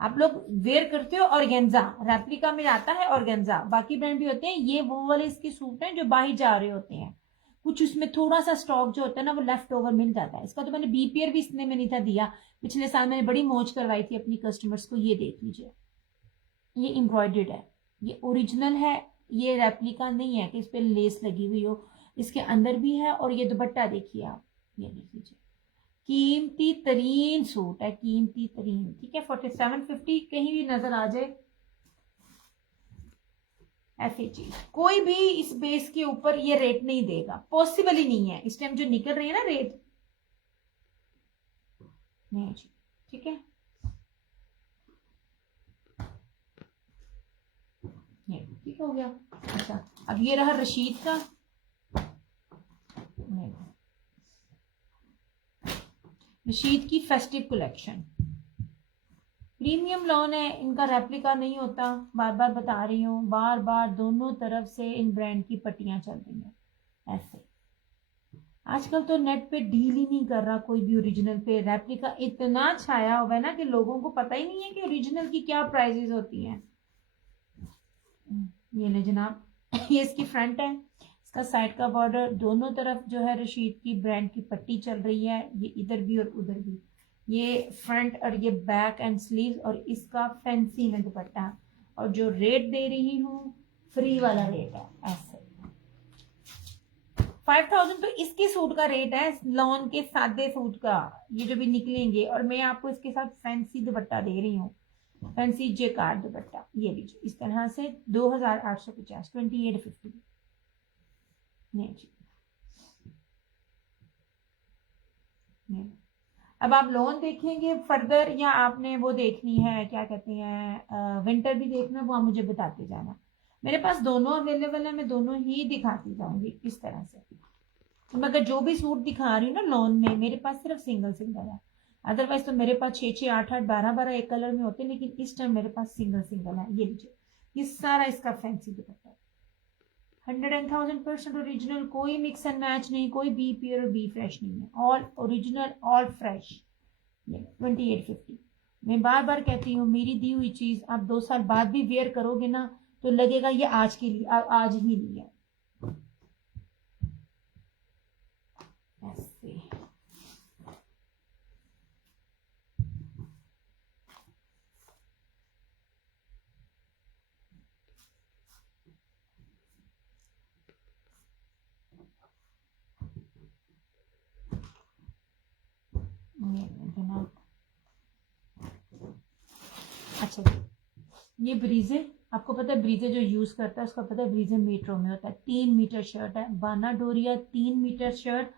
आप लोग वेयर करते हो ऑर्गेन्जा, रेप्लिका में आता है ऑर्गेन्जा, बाकी ब्रांड भी होते हैं, ये वो वाले इसके सूट हैं जो बाहर जा रहे होते हैं, कुछ उसमें थोड़ा सा स्टॉक जो होता है ना वो लेफ्ट ओवर मिल जाता है। इसका तो मैंने बीपीआर भी इतने में नहीं था दिया, पिछले साल मैंने बड़ी मौज करवाई थी अपनी कस्टमर्स को। ये देख लीजिए, ये एम्ब्रॉयडर्ड है, ये ओरिजिनल है, ये रेप्लिका नहीं है कि इस पे लेस लगी हुई हो। इसके अंदर भी है। और ये दुपट्टा देखिए आप, ये देख लीजिए, कीमती तरीन सूट है, कीमती तरीन। ठीक है, 4750 कहीं भी नजर आ जाए ऐसी चीज कोई भी इस बेस के ऊपर ये रेट नहीं देगा, पॉसिबल ही नहीं है। इस टाइम जो निकल रही है ना रेट, नहीं जी। ठीक है, ये ठीक हो गया। अच्छा, अब ये रहा रशीद का, रशीद की फेस्टिव कलेक्शन। प्रीमियम लॉन है, इनका रेप्लिका नहीं होता, बार बार बता रही हूँ, बार बार दोनों तरफ से इन ब्रांड की पट्टियां चल रही हैं ऐसे। आजकल तो नेट पे डील ही नहीं कर रहा कोई भी ओरिजिनल पे। रेप्लिका इतना छाया हुआ है ना कि लोगों को पता ही नहीं है कि ओरिजिनल की क्या प्राइसेस होती हैं। ये ले जनाब, ये इसकी फ्रंट है, इसका साइड का बॉर्डर, दोनों तरफ जो है रशीद की ब्रांड की पट्टी चल रही है, ये इधर भी और उधर भी। ये फ्रंट और ये बैक एंड स्लीव, और इसका फैंसी में दुपट्टा। और जो रेट दे रही हूँ फ्री वाला रेट है ऐसे। 5000 तो इसके सूट का रेट है, लॉन के सादे सूट का, ये जो भी निकलेंगे। और मैं आपको इसके साथ फैंसी दुपट्टा दे रही हूँ, फैंसी जेकार्ड दुपट्टा। ये लीजिए इस तरह से 2850, 2850। नहीं जी, नहीं। अब आप लोन देखेंगे फर्दर, या आपने वो देखनी है क्या कहते हैं विंटर भी देखना, वो आप मुझे बताते जाना। मेरे पास दोनों अवेलेबल है, मैं दोनों ही दिखाती जाऊंगी इस तरह से। तो मैं अगर जो भी सूट दिखा रही हूँ ना लॉन में, मेरे पास सिर्फ सिंगल सिंगल है। अदरवाइज तो मेरे पास 6 6 8 8 12 12 एक कलर में होते हैं, लेकिन इस टाइम मेरे पास सिंगल सिंगल है। ये लीजिए, ये सारा इसका फैंसी दुपट्टा, 100% ओरिजिनल, कोई मिक्स एंड मैच नहीं, कोई बी प्योर और बी फ्रेश नहीं है, ऑल ओरिजिनल ऑल फ्रेश। ये 2850। मैं बार बार कहती हूँ, मेरी दी हुई चीज आप 2 साल बाद भी वेयर करोगे ना तो लगेगा ये आज के लिए, आज ही ली है ऐसे। जनाब, अच्छा ये ब्रीजे, आपको पता है ब्रीजे जो यूज करता है उसका पता है, ब्रीजे मीटरों में होता है। 3 मीटर शर्ट है, बाना डोरिया 3 मीटर शर्ट,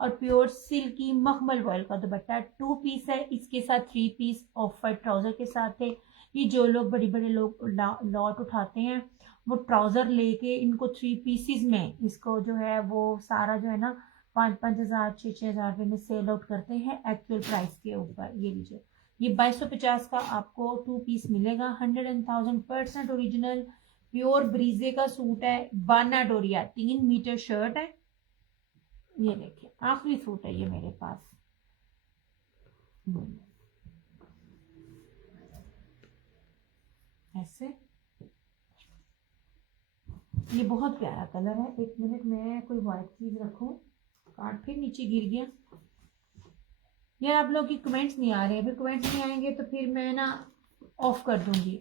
और प्योर सिल्की मखमल वॉयल का दुपट्टा। 2 पीस है, इसके साथ 3 पीस ऑफ वाइट ट्राउजर के साथ है। ये जो लोग बड़े बड़े लोग लॉट उठाते हैं, वो ट्राउजर लेके इनको 3 पीसीज में इसको जो है वो सारा जो है ना 5 5 हज़ार 6 6 हज़ार रुपये में सेल आउट करते हैं एक्चुअल प्राइस के ऊपर। ये लीजिए, ये 2250 का आपको 2 पीस मिलेगा। 100% ओरिजिनल प्योर ब्रीजे का सूट है, बाना डोरिया 3 मीटर शर्ट है। ये देखिए आखिरी सूट है ये मेरे पास। ऐसे ये बहुत प्यारा कलर है। एक मिनट में कोई व्हाइट चीज रखूं, कार्ड फिर नीचे गिर गया। यार आप लोग की कमेंट्स नहीं आ रहे हैं, फिर कमेंट्स नहीं आएंगे तो फिर मैं ना ऑफ कर दूंगी।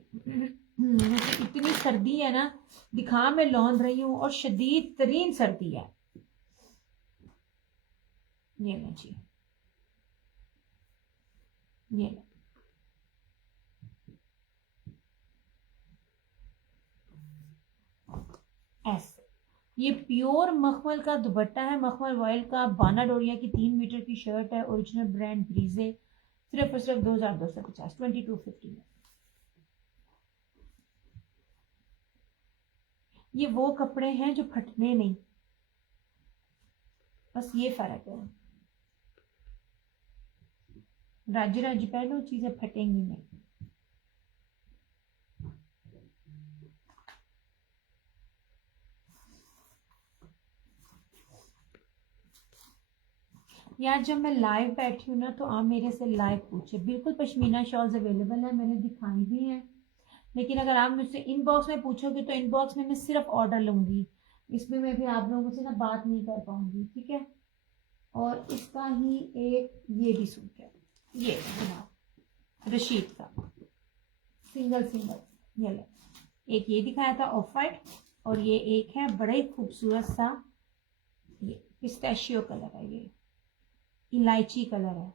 इतनी सर्दी है ना, दिखा मैं लौन रही हूँ और शदीद तरीन सर्दी है। ये ले जी, ये ले। ऐसे ये प्योर मखमल का दुपट्टा है, मखमल वॉयल का, बाना डोरिया की 3 मीटर की शर्ट है, ओरिजिनल ब्रांड ब्रीजे। सिर्फ और सिर्फ 2250, 2250 में। ये वो कपड़े हैं जो फटने नहीं, बस ये फर्क है। राजी राजी पहनो, चीजें फटेंगी नहीं। यार जब मैं लाइव बैठी हूँ ना तो आप मेरे से लाइव पूछे। बिल्कुल पश्मीना शॉल्स अवेलेबल है, मैंने दिखाई भी है। लेकिन अगर आप मुझसे इनबॉक्स में पूछोगे तो इनबॉक्स में मैं सिर्फ ऑर्डर लूंगी, इसमें मैं भी आप लोगों से ना बात नहीं कर पाऊंगी। ठीक है, और इसका ही एक ये भी सूट है, ये जनाब रशीद का सिंगल सिंगल। ये ले, एक ये दिखाया था ऑफ वाइट, और ये एक है बड़ा ही खूबसूरत सा ये पिस्ताशियो कलर है, ये इलायची कलर है।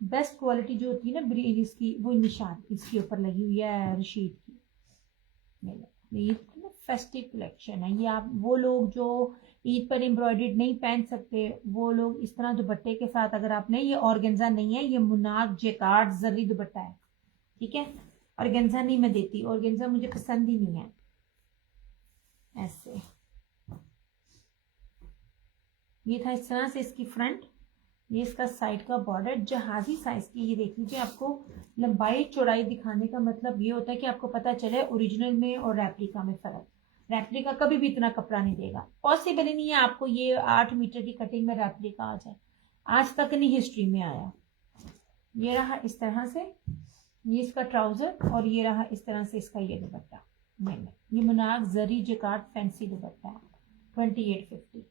बेस्ट क्वालिटी जो होती है ना ब्रीड इसकी, वो निशान इसके ऊपर लगी हुई है रशीद की। ये फेस्टिव कलेक्शन है। ये आप वो लोग जो ईद पर एम्ब्रॉयडर्ड नहीं पहन सकते, वो लोग इस तरह दुपट्टे के साथ, अगर आपने, ये ऑर्गेन्जा नहीं है, ये मुनाक जेकार्ड जरी दुपट्टा है, ठीक है। ऑर्गेन्जा नहीं मैं देती, ऑर्गेन्जा मुझे पसंद ही नहीं है। ऐसे ये था इस तरह से इसकी फ्रंट, ये इसका साइड का बॉर्डर जहाजी साइज की। ये देख लीजिए, आपको लंबाई चौड़ाई दिखाने का मतलब ये होता है कि आपको पता चले ओरिजिनल में और रेप्लिका में फर्क। रेप्लिका कभी भी इतना कपड़ा नहीं देगा, पॉसिबल ही नहीं है आपको ये 8 मीटर की कटिंग में रेप्लिका आ जाए, आज तक नहीं हिस्ट्री में आया। ये रहा इस तरह से ये इसका ट्राउजर, और ये रहा इस तरह से इसका ये दुपट्टा। ये मुनाक जरी जकार्ड फैंसी दुपट्टा है, 2850।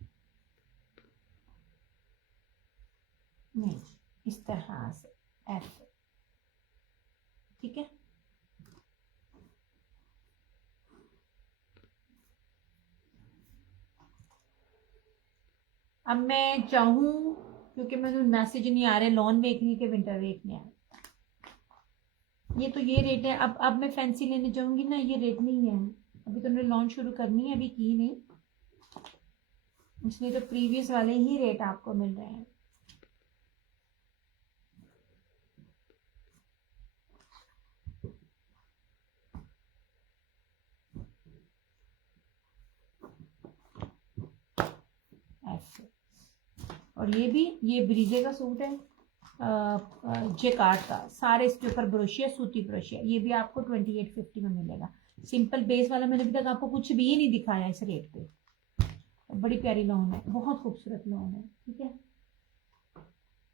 नहीं, इस तरह से ऐसे, ठीक है। अब मैं चाहूँ, क्योंकि मैंने मैसेज नहीं आ रहे, लॉन देखने के विंटर देखने आ, ये तो ये रेट है। अब मैं फैंसी लेने जाऊंगी ना, ये रेट नहीं है। अभी तो मैंने लॉन्च शुरू करनी है, अभी की नहीं, इसलिए तो प्रीवियस वाले ही रेट आपको मिल रहे हैं। ऐसे, और ये भी, ये ब्रीजे का सूट है, जेकार्ड का, सारे इसके ऊपर ब्रोशिया, सूती ब्रोशिया। ये भी आपको 2850 में मिलेगा। सिंपल बेस वाला मैंने अभी तक आपको कुछ भी नहीं दिखाया इस रेट पे। बड़ी प्यारी लॉन है, बहुत खूबसूरत लॉन है, ठीक है।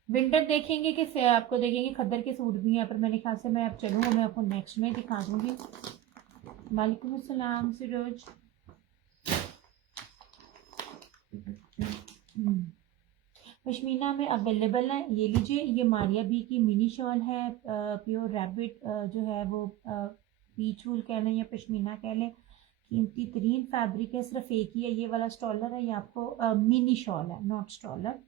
विंटर देखेंगे कि आपको देखेंगे खद्दर के सूट भी हैं, पर मेरे ख्याल से मैं अब चलूँगा, मैं आपको नेक्स्ट में दिखा दूंगी। वालेकुम अस्सलाम सिरोज। पश्मीना में अवेलेबल है, ये लीजिए। ये मारिया बी की मिनी शॉल है, प्योर रैबिट जो है वो पीच वूल कह लें या पश्मीना कह लें, कीमती तरीन फैब्रिक है, सिर्फ एक ही है ये वाला स्टॉलर है। ये आपको मिनी शॉल है, नॉट स्टॉलर।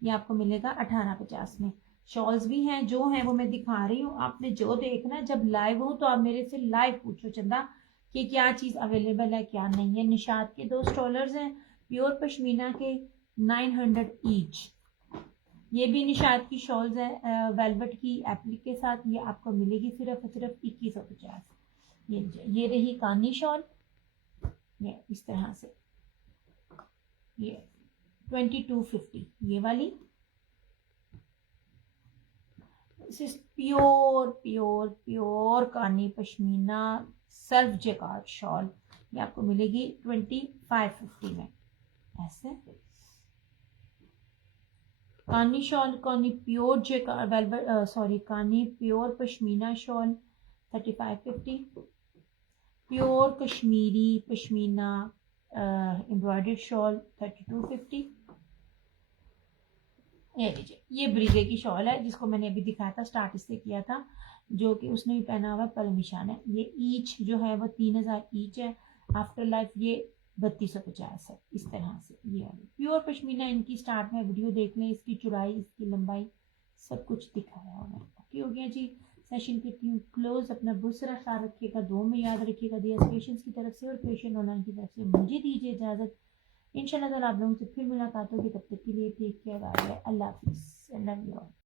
ये आपको मिलेगा 1850 में। शॉल्स भी हैं, जो हैं वो मैं दिखा रही हूँ, आपने जो देखना है। जब लाइव हो तो आप मेरे से लाइव पूछो चंदा कि क्या चीज़ अवेलेबल है क्या नहीं है। निशात के 2 स्टॉलर्स हैं प्योर पश्मीना के, 900 ईच। ये भी निशात की शॉल्स है वेलवेट की एप्लिक के साथ, ये आपको मिलेगी सिर्फ 2150। ये रही कानी शॉल, ये इस तरह से, ये 2250 ये वाली। प्योर प्योर प्योर कानी पश्मीना सेल्फ जेकार्ड शॉल, ये आपको मिलेगी 2550 में। ऐसे कानी शॉल, कानी प्योर जेकार्ड वेलवेट, सॉरी कानी pure pashmina shawl 3550। Pure Kashmiri pashmina embroidered shawl 3250। ये लीजिए, ये ब्रीजे की शॉल है जिसको मैंने अभी दिखाया था, स्टार्ट इससे किया था, जो कि उसने भी पहना हुआ है, परमिशान है। ये ईच जो है वो 3000 ईच है। आफ्टर लाइफ ये 3250 है। इस तरह से ये वाली प्योर पश्मीना, इनकी स्टार्ट में वीडियो देख लें, इसकी चौड़ाई इसकी लंबाई सब कुछ दिखाया हुआ है। ओके हो गया जी, सेशन करती हूँ क्लोज। अपना बहुत सारा ख्याल रखिएगा, दो में याद रखिएगा, दिया पेशेंस की तरफ से और पेशेंट ऑनलाइन की तरफ से मुझे दीजिए इजाज़त। इंशाल्लाह ताला आप लोगों से फिर मुलाकात होगी, तब तक के लिए टेक केयर, अल्लाह हाफिज़, लव यू ऑल।